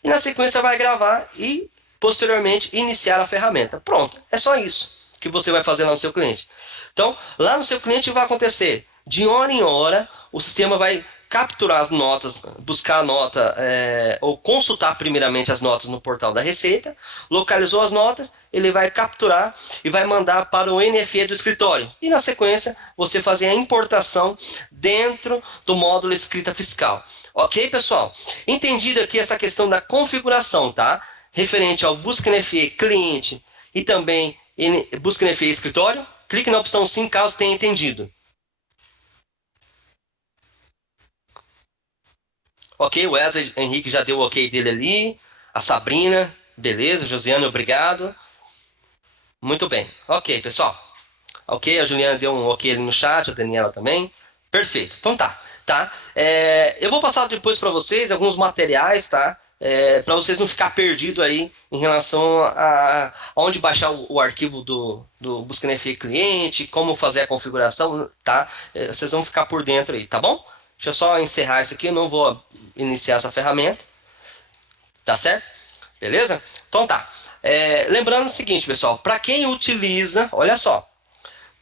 e na sequência vai gravar e posteriormente iniciar a ferramenta. Pronto, é só isso que você vai fazer lá no seu cliente. Então, lá no seu cliente vai acontecer de hora em hora, o sistema vai capturar as notas, buscar a nota ou consultar primeiramente as notas no portal da Receita, localizou as notas, ele vai capturar e vai mandar para o NFE do escritório. E na sequência, você fazer a importação dentro do módulo escrita fiscal. Ok, pessoal? Entendido aqui essa questão da configuração, tá? Referente ao Busca NFE cliente e também Busca NFE escritório. Clique na opção sim, caso tenha entendido. Ok, o Wesley Henrique já deu o ok dele ali. A Sabrina, beleza. Josiane, obrigado. Muito bem. Ok, pessoal. Ok, a Juliana deu um ok ali no chat, a Daniela também. Perfeito. Então tá. Eu vou passar depois para vocês alguns materiais, tá? Para vocês não ficar perdido aí em relação a onde baixar o arquivo do Busca NFE cliente, como fazer a configuração, tá? Vocês vão ficar por dentro aí, tá bom? Deixa eu só encerrar isso aqui, eu não vou iniciar essa ferramenta, tá certo? Beleza? Então tá. Lembrando o seguinte, pessoal, para quem utiliza, olha só,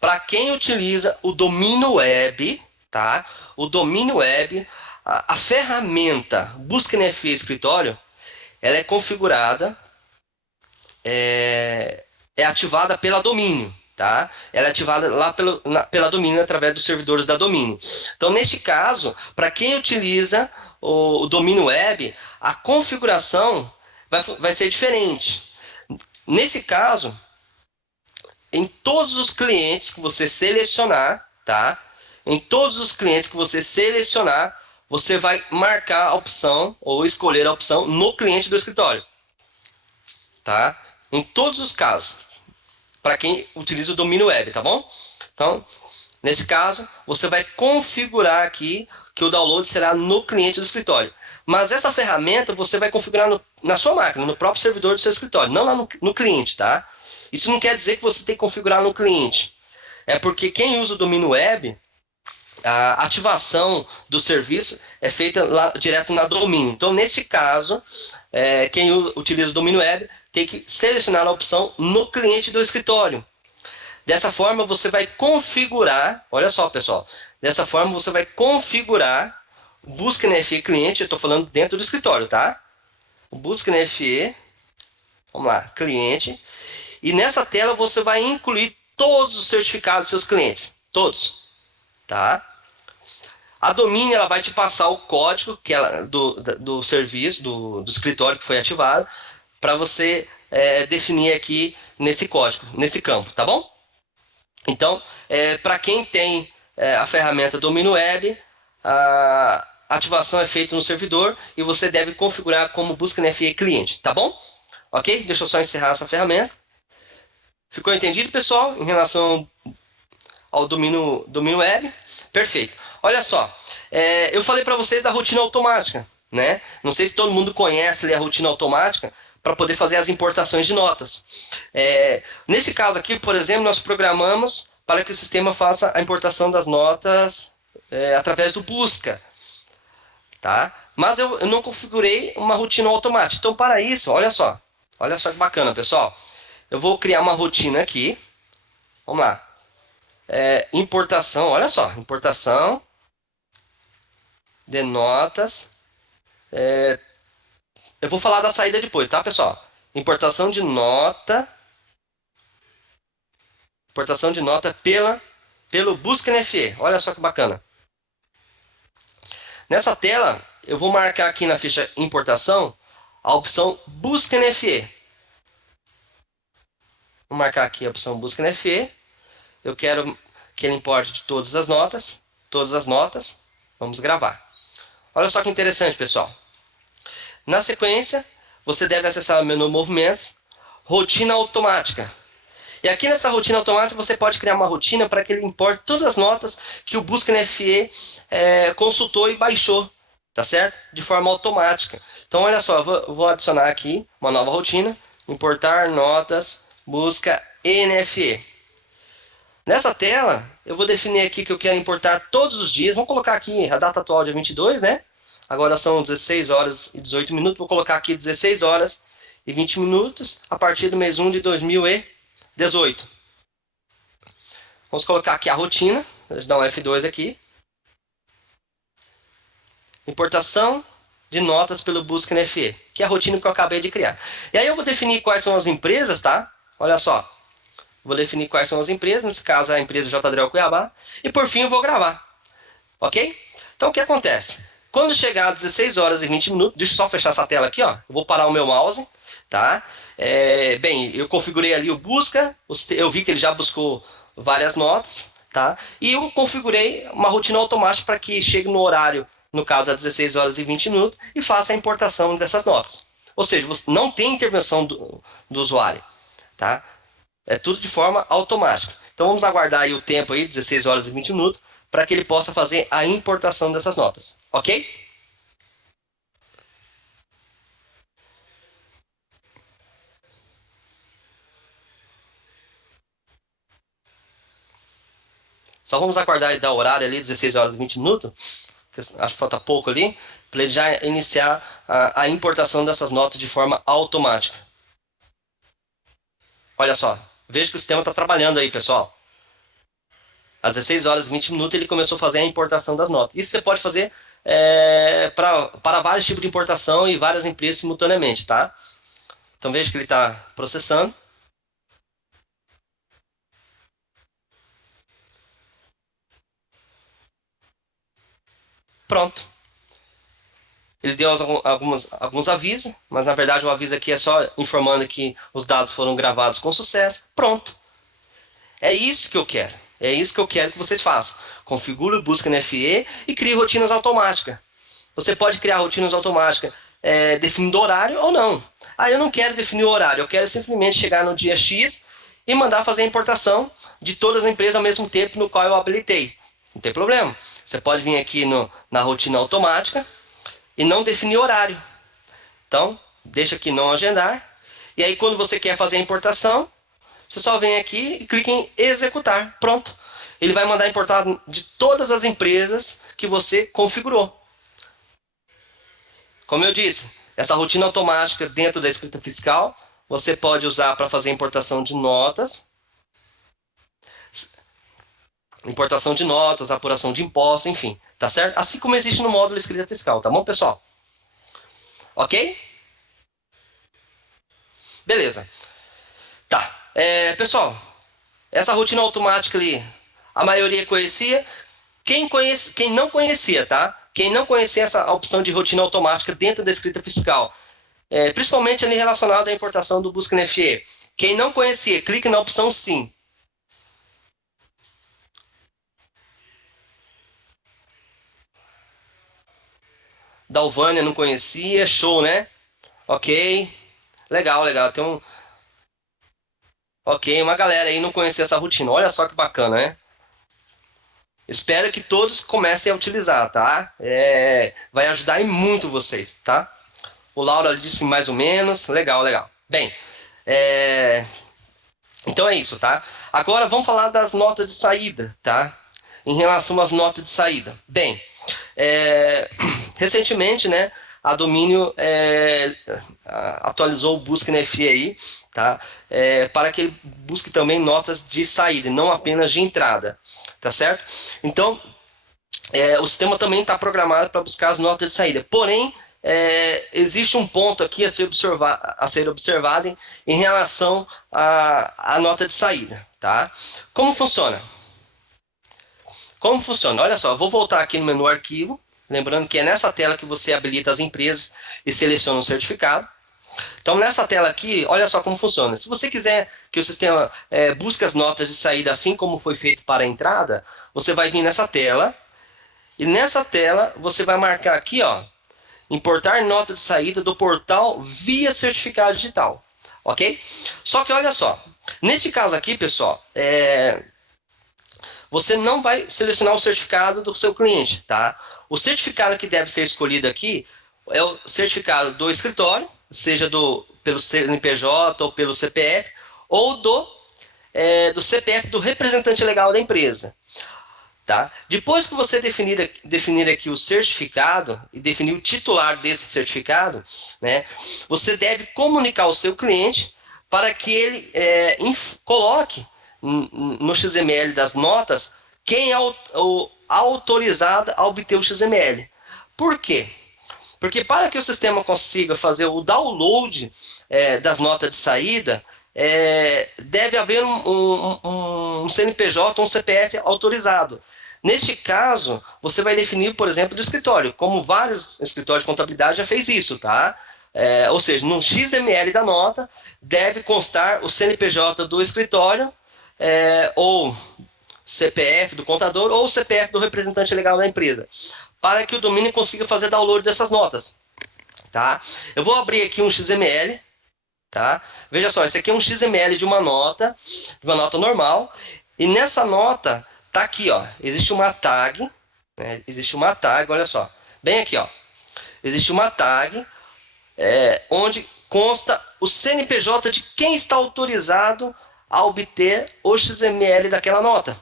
para quem utiliza o domínio web, tá? O domínio web, a ferramenta Busca NFE Escritório, ela é configurada, é, é ativada pela domínio, tá? Ela é ativada lá pela domínio através dos servidores da domínio. Então, neste caso, para quem utiliza o domínio web, a configuração vai ser diferente. Nesse caso, em todos os clientes que você selecionar, tá? Em todos os clientes que você selecionar, você vai marcar a opção ou escolher a opção no cliente do escritório, tá? Em todos os casos, para quem utiliza o domínio web, tá bom? Então, nesse caso, você vai configurar aqui que o download será no cliente do escritório. Mas essa ferramenta você vai configurar na sua máquina, no próprio servidor do seu escritório, não lá no cliente, tá? Isso não quer dizer que você tem que configurar no cliente. É porque quem usa o domínio web, a ativação do serviço é feita lá direto na domínio. Então, nesse caso, quem utiliza o domínio web tem que selecionar a opção no cliente do escritório. Dessa forma, você vai configurar, olha só, pessoal, dessa forma você vai configurar o Busca NFE cliente, eu estou falando dentro do escritório, tá? O Busca NFE, vamos lá, cliente, e nessa tela você vai incluir todos os certificados dos seus clientes, todos, tá? A domínio ela vai te passar o código que ela, do serviço, do escritório que foi ativado, para você definir aqui nesse código, nesse campo, tá bom? Então, para quem tem a ferramenta Domínio Web, a ativação é feita no servidor e você deve configurar como busca NFE cliente, tá bom? Ok? Deixa eu só encerrar essa ferramenta. Ficou entendido, pessoal, em relação ao domínio web? Perfeito. Olha só, eu falei para vocês da rotina automática, né? Não sei se todo mundo conhece a rotina automática para poder fazer as importações de notas. Nesse caso aqui, por exemplo, nós programamos para que o sistema faça a importação das notas através do busca, tá? Mas eu não configurei uma rotina automática. Então, para isso, olha só que bacana, pessoal. Eu vou criar uma rotina aqui. Vamos lá. Importação, olha só, importação de notas. Eu vou falar da saída depois, tá, pessoal? Importação de nota. Importação de nota pelo Busca NFE. Olha só que bacana. Nessa tela, eu vou marcar aqui na ficha importação a opção Busca NFE. Vou marcar aqui a opção Busca NFE. Eu quero que ele importe de todas as notas. Todas as notas. Vamos gravar. Olha só que interessante, pessoal. Na sequência, você deve acessar o menu Movimentos, Rotina Automática. E aqui nessa rotina automática você pode criar uma rotina para que ele importe todas as notas que o Busca NFE consultou e baixou, tá certo? De forma automática. Então olha só, eu vou adicionar aqui uma nova rotina, importar notas Busca NFE. Nessa tela, eu vou definir aqui que eu quero importar todos os dias. Vamos colocar aqui a data atual, dia 22, né? Agora são 16 horas e 18 minutos. Vou colocar aqui 16 horas e 20 minutos a partir do mês 1 de 2018. Vamos colocar aqui a rotina. Deixa eu dar um F2 aqui. Importação de notas pelo Busca NFE, que é a rotina que eu acabei de criar. E aí eu vou definir quais são as empresas, tá? Olha só. Vou definir quais são as empresas. Nesse caso, a empresa JDREL Cuiabá. E por fim, eu vou gravar. Ok? Então, o que acontece? Quando chegar às 16 horas e 20 minutos, deixa eu só fechar essa tela aqui, ó. Eu vou parar o meu mouse, tá? Bem, eu configurei ali o busca, eu vi que ele já buscou várias notas, tá? E eu configurei uma rotina automática para que chegue no horário, no caso, às 16 horas e 20 minutos, e faça a importação dessas notas. Ou seja, você não tem intervenção do usuário, tá? É tudo de forma automática. Então vamos aguardar aí o tempo aí, 16 horas e 20 minutos, para que ele possa fazer a importação dessas notas. Ok? Só vamos aguardar e dar o horário ali, 16 horas e 20 minutos, acho que falta pouco ali, para ele já iniciar a importação dessas notas de forma automática. Olha só, veja que o sistema está trabalhando aí, pessoal. Às 16 horas e 20 minutos ele começou a fazer a importação das notas. Isso você pode fazer para vários tipos de importação e várias empresas simultaneamente, tá? Então veja que ele está processando. Pronto. Ele deu alguns avisos, mas na verdade o aviso aqui é só informando que os dados foram gravados com sucesso. Pronto. É isso que eu quero. É isso que eu quero que vocês façam. Configure o busca NFE e crie rotinas automáticas. Você pode criar rotinas automáticas definindo horário ou não. Ah, eu não quero definir o horário, eu quero simplesmente chegar no dia X e mandar fazer a importação de todas as empresas ao mesmo tempo no qual eu habilitei. Não tem problema. Você pode vir aqui na rotina automática e não definir horário. Então, deixa aqui não agendar. E aí, quando você quer fazer a importação, você só vem aqui e clica em executar. Pronto. Ele vai mandar importar de todas as empresas que você configurou. Como eu disse, essa rotina automática dentro da escrita fiscal, você pode usar para fazer importação de notas, apuração de impostos, enfim, tá certo? Assim como existe no módulo escrita fiscal, tá bom, pessoal? Ok? Beleza. Tá. Pessoal, essa rotina automática ali, a maioria conhecia. Quem não conhecia, tá? Quem não conhecia essa opção de rotina automática dentro da escrita fiscal, principalmente ali relacionado à importação do Busca NFE. Quem não conhecia, clique na opção sim. Dalvânia não conhecia, show, né? Ok, legal, legal. Tem ok, uma galera aí não conhecia essa rotina. Olha só que bacana, né? Espero que todos comecem a utilizar, tá? Vai ajudar muito vocês, tá? O Laura disse mais ou menos. Legal, legal. Bem, então é isso, tá? Agora vamos falar das notas de saída, tá? Em relação às notas de saída. Bem, recentemente, né, a Domínio atualizou o Busca NFE aí, tá? Para que ele busque também notas de saída, não apenas de entrada, tá certo? Então, o sistema também está programado para buscar as notas de saída. Porém, existe um ponto aqui a ser observado em relação à nota de saída, tá? Como funciona? Como funciona? Olha só, eu vou voltar aqui no menu arquivo, lembrando que é nessa tela que você habilita as empresas e seleciona o certificado. Então, nessa tela aqui, olha só como funciona. Se você quiser que o sistema busque as notas de saída assim como foi feito para a entrada, você vai vir nessa tela, e nessa tela você vai marcar aqui, ó, importar nota de saída do portal via certificado digital, ok? Só que olha só, nesse caso aqui, pessoal, você não vai selecionar o certificado do seu cliente, tá? O certificado que deve ser escolhido aqui é o certificado do escritório, seja pelo CNPJ ou pelo CPF, ou do CPF do representante legal da empresa. Tá? Depois que você definir aqui o certificado e definir o titular desse certificado, né, você deve comunicar ao seu cliente para que ele coloque no XML das notas quem é o autorizado a obter o XML. Por quê? Porque para que o sistema consiga fazer o download das notas de saída, deve haver um CNPJ, um CPF autorizado. Neste caso, você vai definir, por exemplo, do escritório, como vários escritórios de contabilidade já fez isso, tá? Ou seja, no XML da nota deve constar o CNPJ do escritório, ou CPF do contador, ou CPF do representante legal da empresa, para que o domínio consiga fazer download dessas notas, tá? Eu vou abrir aqui um XML, tá? Veja só, esse aqui é um XML de uma nota normal, e nessa nota tá aqui, ó, existe uma tag, né? Existe uma tag, olha só, bem aqui, ó, existe uma tag onde consta o CNPJ de quem está autorizado a obter o XML daquela nota.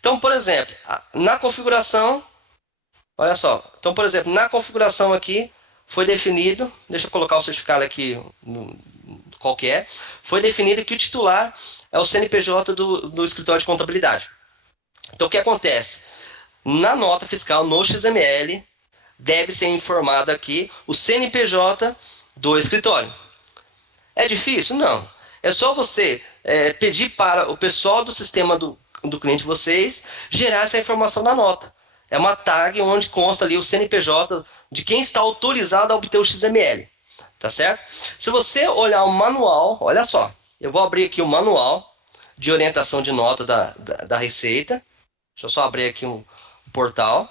Então, por exemplo, na configuração Olha só. Então, por exemplo, na configuração aqui, foi definido, deixa eu colocar o certificado aqui qualquer, foi definido que o titular é o CNPJ do escritório de contabilidade. Então, o que acontece? Na nota fiscal, no XML, deve ser informado aqui o CNPJ do escritório. É difícil? Não. É só você pedir para o pessoal do sistema do cliente de vocês gerar essa informação na nota. É uma tag onde consta ali o CNPJ de quem está autorizado a obter o XML. Tá certo? Se você olhar o manual, olha só, eu vou abrir aqui o manual de orientação de nota da Receita. Deixa eu só abrir aqui um portal.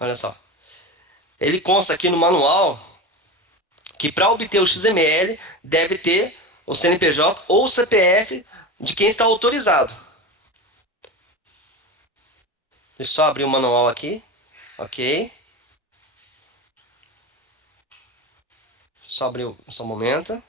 Olha só. Ele consta aqui no manual que para obter o XML deve ter o CNPJ ou o CPF de quem está autorizado. Deixa eu só abrir o manual aqui. Ok. Só abrir só um momento.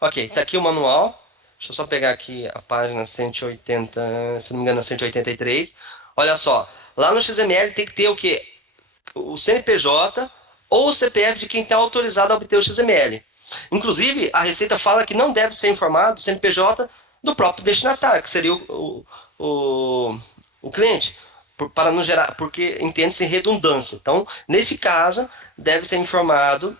Ok, tá aqui o manual. Deixa eu só pegar aqui a página 180, se não me engano, 183. Olha só, lá no XML tem que ter o quê? O CNPJ ou o CPF de quem está autorizado a obter o XML. Inclusive, a Receita fala que não deve ser informado o CNPJ do próprio destinatário, que seria o cliente, para não gerar, porque entende-se redundância. Então, nesse caso, deve ser informado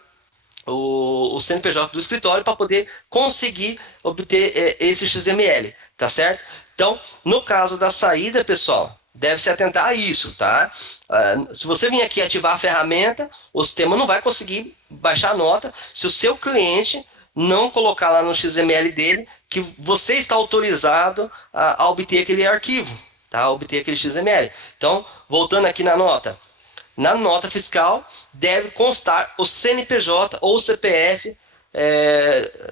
o CNPJ do escritório para poder conseguir obter esse XML, tá certo? Então, no caso da saída, pessoal, deve se atentar a isso, tá? Se você vir aqui ativar a ferramenta, o sistema não vai conseguir baixar a nota se o seu cliente não colocar lá no XML dele que você está autorizado a obter aquele arquivo, tá? A obter aquele XML. Então, voltando aqui na nota fiscal deve constar o CNPJ ou o CPF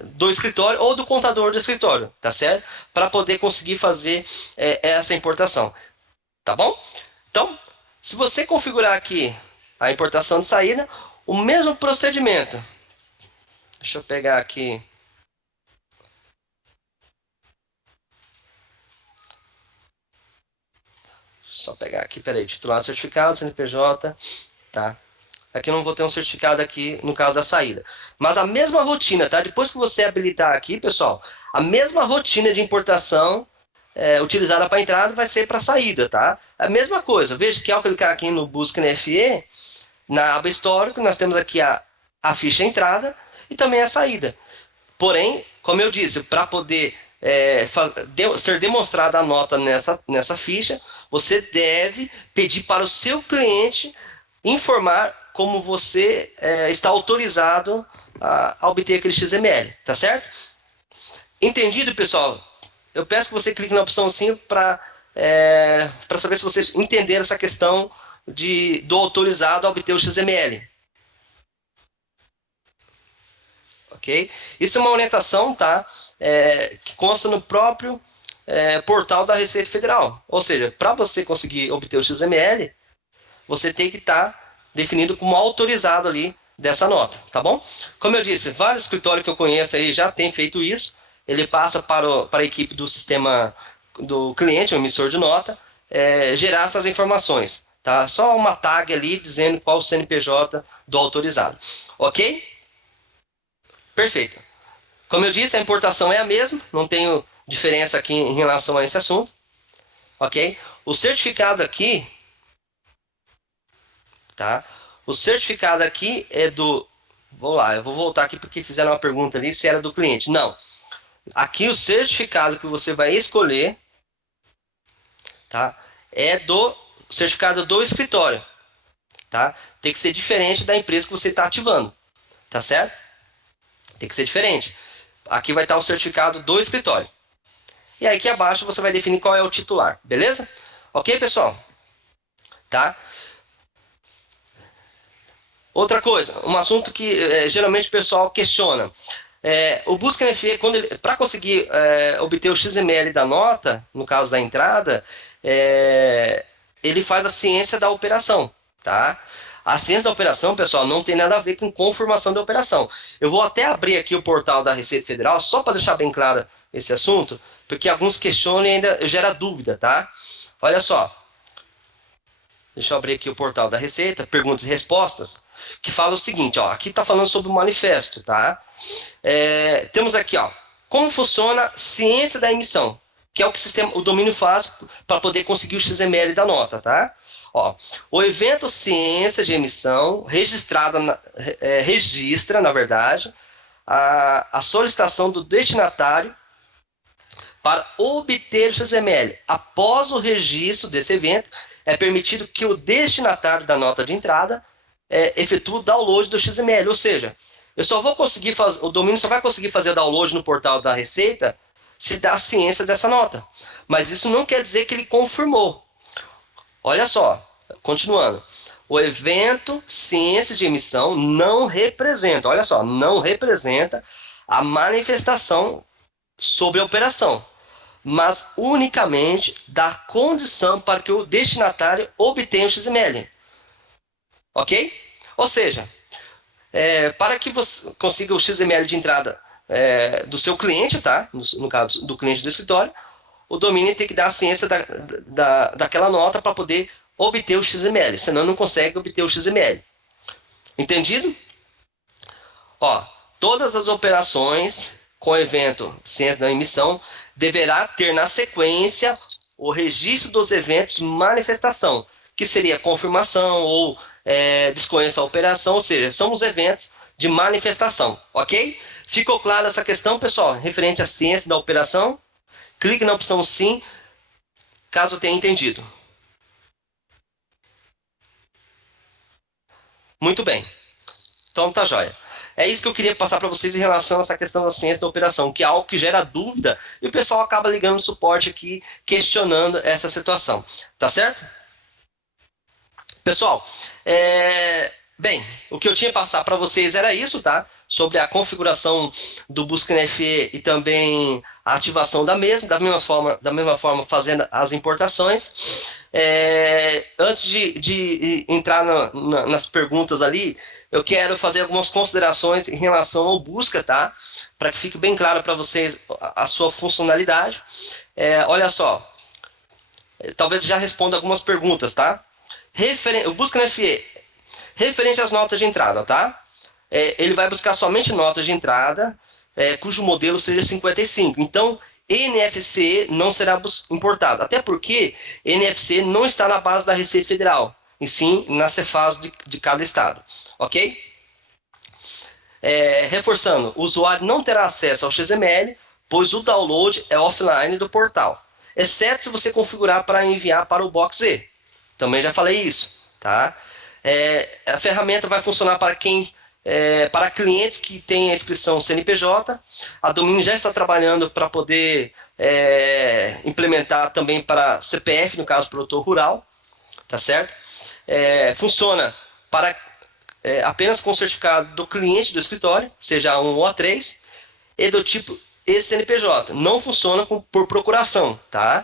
do escritório ou do contador do escritório, tá certo? Para poder conseguir fazer essa importação, tá bom? Então, se você configurar aqui a importação de saída, o mesmo procedimento. Deixa eu pegar aqui. Só pegar aqui, peraí, titular certificado, CNPJ, tá? Aqui eu não vou ter um certificado aqui no caso da saída. Mas a mesma rotina, tá? Depois que você habilitar aqui, pessoal, a mesma rotina de importação utilizada para entrada vai ser para saída, tá? A mesma coisa. Veja que ao clicar aqui no Busca NFE, na aba Histórico, nós temos aqui a ficha entrada e também a saída. Porém, como eu disse, para poder ser demonstrada a nota nessa ficha, você deve pedir para o seu cliente informar como você está autorizado a obter aquele XML, tá certo? Entendido, pessoal? Eu peço que você clique na opção 5 para saber se vocês entenderam essa questão do autorizado a obter o XML. Ok? Isso é uma orientação, tá? Que consta no próprio portal da Receita Federal. Ou seja, para você conseguir obter o XML, você tem que estar definido como autorizado ali dessa nota, tá bom? Como eu disse, vários escritórios que eu conheço aí já têm feito isso. Ele passa para a equipe do sistema do cliente, o emissor de nota, gerar essas informações, tá? Só uma tag ali dizendo qual o CNPJ do autorizado, ok? Perfeito. Como eu disse, a importação é a mesma, não tenho diferença aqui em relação a esse assunto, ok? O certificado aqui, tá? O certificado aqui é do. Vou lá, eu vou voltar aqui porque fizeram uma pergunta ali se era do cliente. Não. Aqui o certificado que você vai escolher, tá? É do certificado do escritório, tá? Tem que ser diferente da empresa que você está ativando, tá certo? Tem que ser diferente. Aqui vai estar o certificado do escritório. E aí aqui abaixo você vai definir qual é o titular, beleza? Ok, pessoal? Tá? Outra coisa, um assunto que geralmente o pessoal questiona. O Busca NFE, para conseguir obter o XML da nota, no caso da entrada, ele faz a ciência da operação, tá? A ciência da operação, pessoal, não tem nada a ver com conformação da operação. Eu vou até abrir aqui o portal da Receita Federal, só para deixar bem claro esse assunto, porque alguns questionam e ainda gera dúvida, tá? Olha só, deixa eu abrir aqui o portal da Receita, perguntas e respostas, que fala o seguinte, ó, aqui está falando sobre o manifesto, tá? Temos aqui, ó, como funciona ciência da emissão, que é o que o domínio faz para poder conseguir o XML da nota, tá? Ó, o evento ciência de emissão registra, na verdade, a solicitação do destinatário para obter o XML. Após o registro desse evento, é permitido que o destinatário da nota de entrada efetue o download do XML, ou seja, eu só vou conseguir fazer, o domínio só vai conseguir fazer o download no portal da Receita se dá ciência dessa nota. Mas isso não quer dizer que ele confirmou. Olha só, continuando. O evento ciência de emissão não representa, olha só, não representa a manifestação sobre a operação, mas unicamente dá condição para que o destinatário obtenha o XML. Ok? Ou seja, para que você consiga o XML de entrada do seu cliente, tá? No caso do cliente do escritório, o domínio tem que dar a ciência daquela nota para poder obter o XML, senão não consegue obter o XML. Entendido? Ó, todas as operações com evento ciência da emissão deverá ter na sequência o registro dos eventos manifestação, que seria confirmação ou desconheça a operação, ou seja, são os eventos de manifestação, ok? Ficou claro essa questão, pessoal, referente à ciência da operação? Clique na opção sim, caso tenha entendido. Muito bem. Então tá jóia. É isso que eu queria passar para vocês em relação a essa questão da ciência da operação, que é algo que gera dúvida e o pessoal acaba ligando o suporte aqui, questionando essa situação. Tá certo? Pessoal, bem, o que eu tinha que passar para vocês era isso, tá? Sobre a configuração do Busca NFE e também a ativação da mesma forma fazendo as importações. Antes de entrar nas perguntas ali, eu quero fazer algumas considerações em relação ao Busca, tá? Para que fique bem claro para vocês a sua funcionalidade. Olha só, talvez já responda algumas perguntas, tá? O Busca NFE, referente às notas de entrada, tá? Ele vai buscar somente notas de entrada, cujo modelo seja 55. Então, NFC não será importado, até porque NFC não está na base da Receita Federal, e sim na Cefaz de cada estado, ok? Reforçando, o usuário não terá acesso ao XML, pois o download é offline do portal, exceto se você configurar para enviar para o Box Z. Também já falei isso, tá? A ferramenta vai funcionar para clientes que têm a inscrição CNPJ. A Domínio já está trabalhando para poder implementar também para CPF, no caso produtor rural, tá certo? Funciona para apenas com o certificado do cliente do escritório, seja A1 ou A3, e do tipo CNPJ. Não funciona por procuração, tá?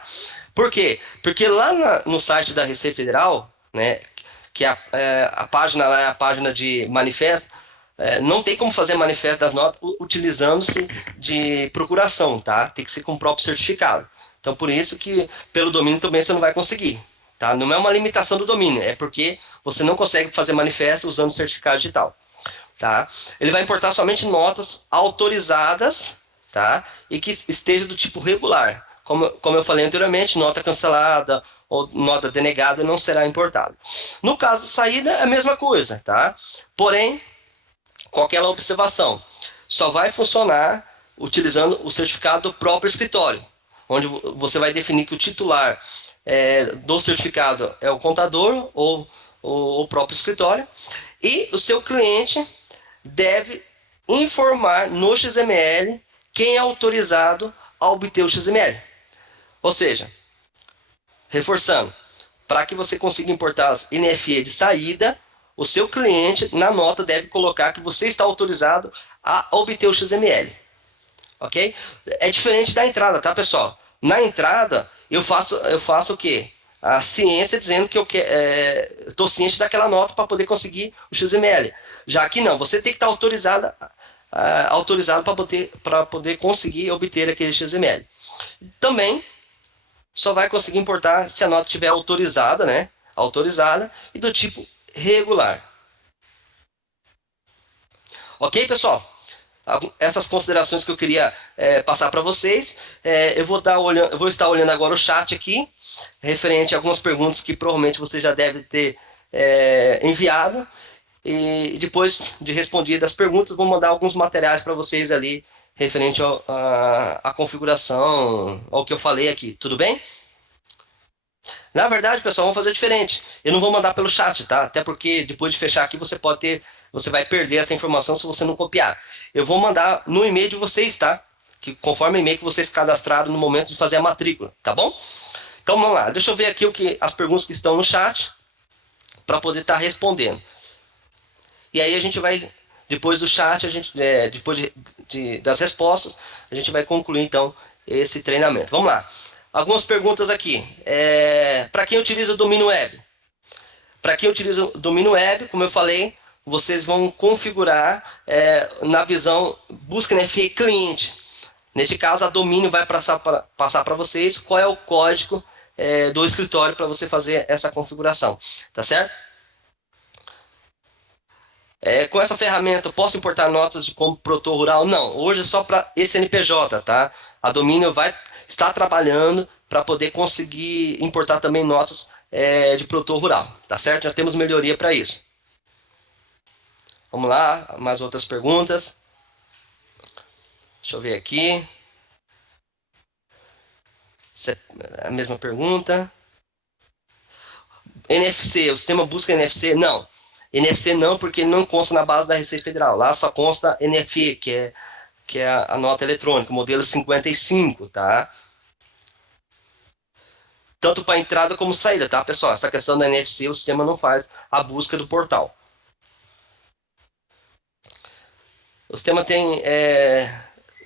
Por quê? Porque lá no site da Receita Federal, né, que a página lá é a página de manifesto, não tem como fazer manifesto das notas utilizando-se de procuração, tá? Tem que ser com o próprio certificado. Então, por isso que pelo domínio também você não vai conseguir, tá? Não é uma limitação do domínio, é porque você não consegue fazer manifesto usando certificado digital, tá? Ele vai importar somente notas autorizadas, tá? E que esteja do tipo regular. Como eu falei anteriormente, nota cancelada ou nota denegada não será importada. No caso de saída, é a mesma coisa, tá? Porém, com aquela observação, só vai funcionar utilizando o certificado do próprio escritório, onde você vai definir que o titular do certificado é o contador ou o próprio escritório, e o seu cliente deve informar no XML quem é autorizado a obter o XML. Ou seja, reforçando, para que você consiga importar as NFE de saída, o seu cliente, na nota, deve colocar que você está autorizado a obter o XML. Ok? É diferente da entrada, tá, pessoal? Na entrada, eu faço o quê? a ciência dizendo que eu estou ciente daquela nota para poder conseguir o XML. Já aqui não, você tem que estar autorizado para poder conseguir obter aquele XML. Também só vai conseguir importar se a nota estiver autorizada, né? Autorizada e do tipo regular. Ok, pessoal? Essas considerações que eu queria passar para vocês. Eu vou estar olhando agora o chat aqui, referente a algumas perguntas que provavelmente você já deve ter enviado. E depois de respondidas as perguntas, vou mandar alguns materiais para vocês ali, referente à configuração, ao que eu falei aqui. Tudo bem? Na verdade, pessoal, vamos fazer diferente. Eu não vou mandar pelo chat, tá? Até porque depois de fechar aqui, você vai perder essa informação se você não copiar. Eu vou mandar no e-mail de vocês, tá? Que conforme o e-mail que vocês cadastraram no momento de fazer a matrícula, tá bom? Então vamos lá. Deixa eu ver aqui as perguntas que estão no chat para poder estar respondendo. E aí a gente vai, depois do chat, depois das respostas, a gente vai concluir então esse treinamento. Vamos lá. Algumas perguntas aqui. Para quem utiliza o domínio web? Para quem utiliza o domínio web, como eu falei, vocês vão configurar na visão busca NFA cliente. Neste caso, a domínio vai passar para vocês qual é o código do escritório para você fazer essa configuração. Tá certo? Com essa ferramenta, eu posso importar notas de como produtor rural? Não, hoje é só para CNPJ, tá? A Domínio vai estar trabalhando para poder conseguir importar também notas de produtor rural, tá certo? Já temos melhoria para isso. Vamos lá, mais outras perguntas. Deixa eu ver aqui. A mesma pergunta. NFC, o sistema busca NFC? Não. NFC não, porque ele não consta na base da Receita Federal. Lá só consta NFE, que é a nota eletrônica, modelo 55, tá? Tanto para entrada como saída, tá, pessoal? Essa questão da NFC, o sistema não faz a busca do portal. O sistema tem...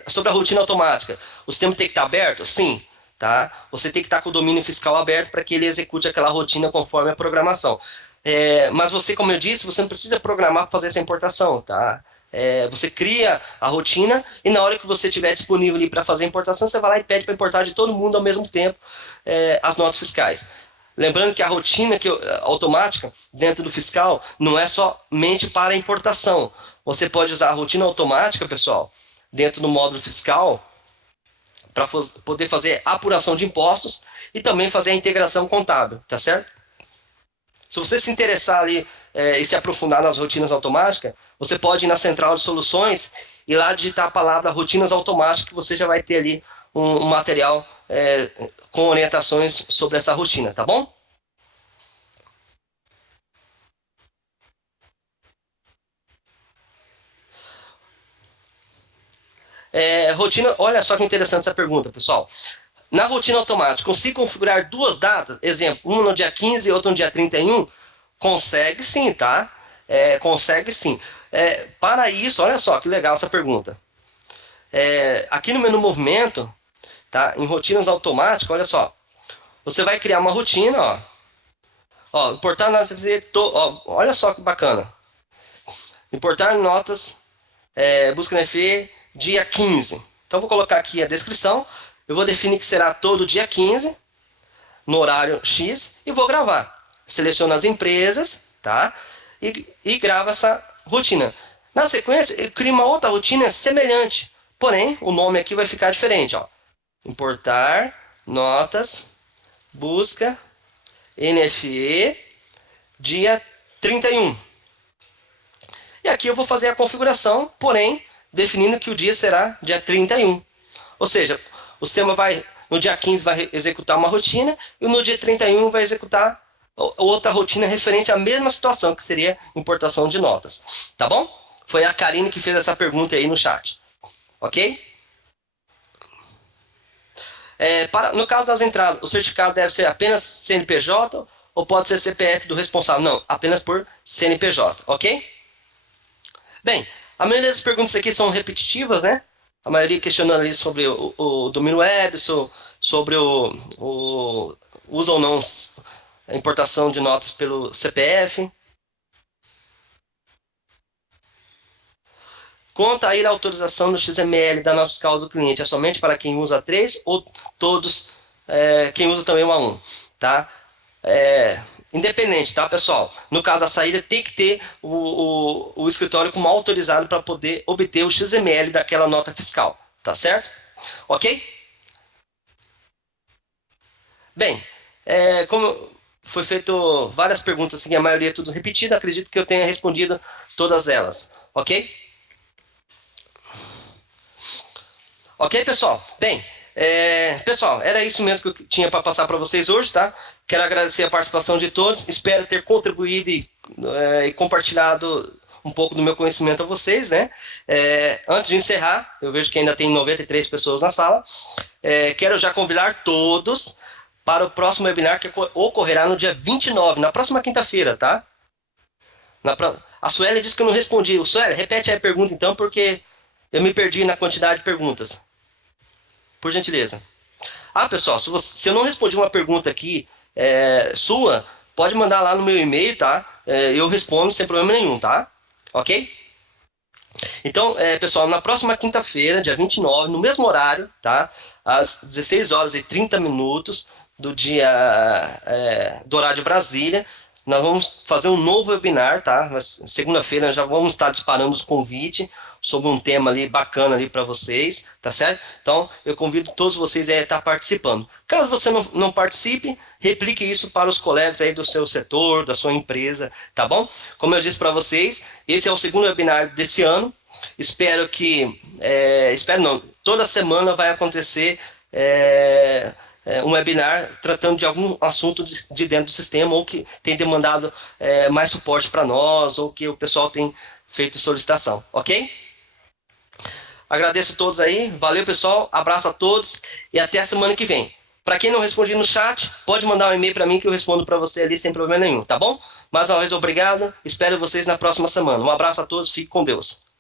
sobre a rotina automática, o sistema tem que estar aberto? Sim, tá? Você tem que estar com o domínio fiscal aberto para que ele execute aquela rotina conforme a programação. Mas você, como eu disse, você não precisa programar para fazer essa importação, tá? Você cria a rotina e na hora que você estiver disponível ali para fazer a importação, você vai lá e pede para importar de todo mundo ao mesmo tempo as notas fiscais. Lembrando que a rotina automática dentro do fiscal não é somente para a importação. Você pode usar a rotina automática, pessoal, dentro do módulo fiscal para poder fazer a apuração de impostos e também fazer a integração contábil, tá certo? Se você se interessar ali e se aprofundar nas rotinas automáticas, você pode ir na central de soluções e lá digitar a palavra rotinas automáticas, que você já vai ter ali um material com orientações sobre essa rotina, tá bom? Rotina, olha só que interessante essa pergunta, pessoal. Na rotina automática, consigo configurar duas datas? Exemplo, uma no dia 15 e outra no dia 31? Consegue sim, tá? Consegue sim. Para isso, olha só que legal essa pergunta. Aqui no menu movimento, tá? Em rotinas automáticas, olha só. Você vai criar uma rotina, ó. Importar notas, olha só que bacana. Importar notas, busca na FE, dia 15. Então, vou colocar aqui a descrição. Eu vou definir que será todo dia 15, no horário X, e vou gravar. Seleciono as empresas, tá? E gravo essa rotina. Na sequência, eu crio uma outra rotina semelhante, porém, o nome aqui vai ficar diferente, ó. Importar notas, busca, NFE, dia 31. E aqui eu vou fazer a configuração, porém, definindo que o dia será dia 31. Ou seja, o sistema no dia 15 vai executar uma rotina e no dia 31 vai executar outra rotina referente à mesma situação, que seria importação de notas. Tá bom? Foi a Karine que fez essa pergunta aí no chat. Ok? No caso das entradas, o certificado deve ser apenas CNPJ ou pode ser CPF do responsável? Não, apenas por CNPJ. Ok? Bem, a maioria das perguntas aqui são repetitivas, né? A maioria questionando ali sobre o domínio web, sobre o usa ou não a importação de notas pelo CPF. Conta aí a autorização do XML da nota fiscal do cliente. É somente para quem usa 3 ou todos, quem usa também o A1, tá? Independente, tá, pessoal? No caso da saída, tem que ter o escritório como autorizado para poder obter o XML daquela nota fiscal, tá certo? Ok? Bem, como foi feito várias perguntas, assim, a maioria tudo repetida, acredito que eu tenha respondido todas elas, ok? Ok, pessoal? Bem, pessoal, era isso mesmo que eu tinha para passar para vocês hoje, tá? Quero agradecer a participação de todos, espero ter contribuído e compartilhado um pouco do meu conhecimento a vocês, né? Antes de encerrar, eu vejo que ainda tem 93 pessoas na sala, quero já convidar todos para o próximo webinar que ocorrerá no dia 29, na próxima quinta-feira, tá? A Sueli disse que eu não respondi. Sueli, repete aí a pergunta então, porque eu me perdi na quantidade de perguntas. Por gentileza. Ah, pessoal, se eu não respondi uma pergunta aqui sua, pode mandar lá no meu e-mail, tá? Eu respondo sem problema nenhum, tá? Ok? Então, pessoal, na próxima quinta-feira, dia 29, no mesmo horário, tá? Às 16 horas e 30 minutos do dia do horário de Brasília, nós vamos fazer um novo webinar, tá? Segunda-feira já vamos estar disparando os convites sobre um tema ali bacana ali para vocês, tá certo? Então, eu convido todos vocês a estar participando. Caso você não participe, replique isso para os colegas aí do seu setor, da sua empresa, tá bom? Como eu disse para vocês, esse é o segundo webinar desse ano. Espero que, espero não, toda semana vai acontecer um webinar tratando de algum assunto de dentro do sistema ou que tem demandado mais suporte para nós ou que o pessoal tem feito solicitação, ok? Agradeço a todos aí, valeu pessoal, abraço a todos e até a semana que vem. Para quem não respondi no chat, pode mandar um e-mail para mim que eu respondo para você ali sem problema nenhum, tá bom? Mais uma vez, obrigado, espero vocês na próxima semana. Um abraço a todos, fique com Deus.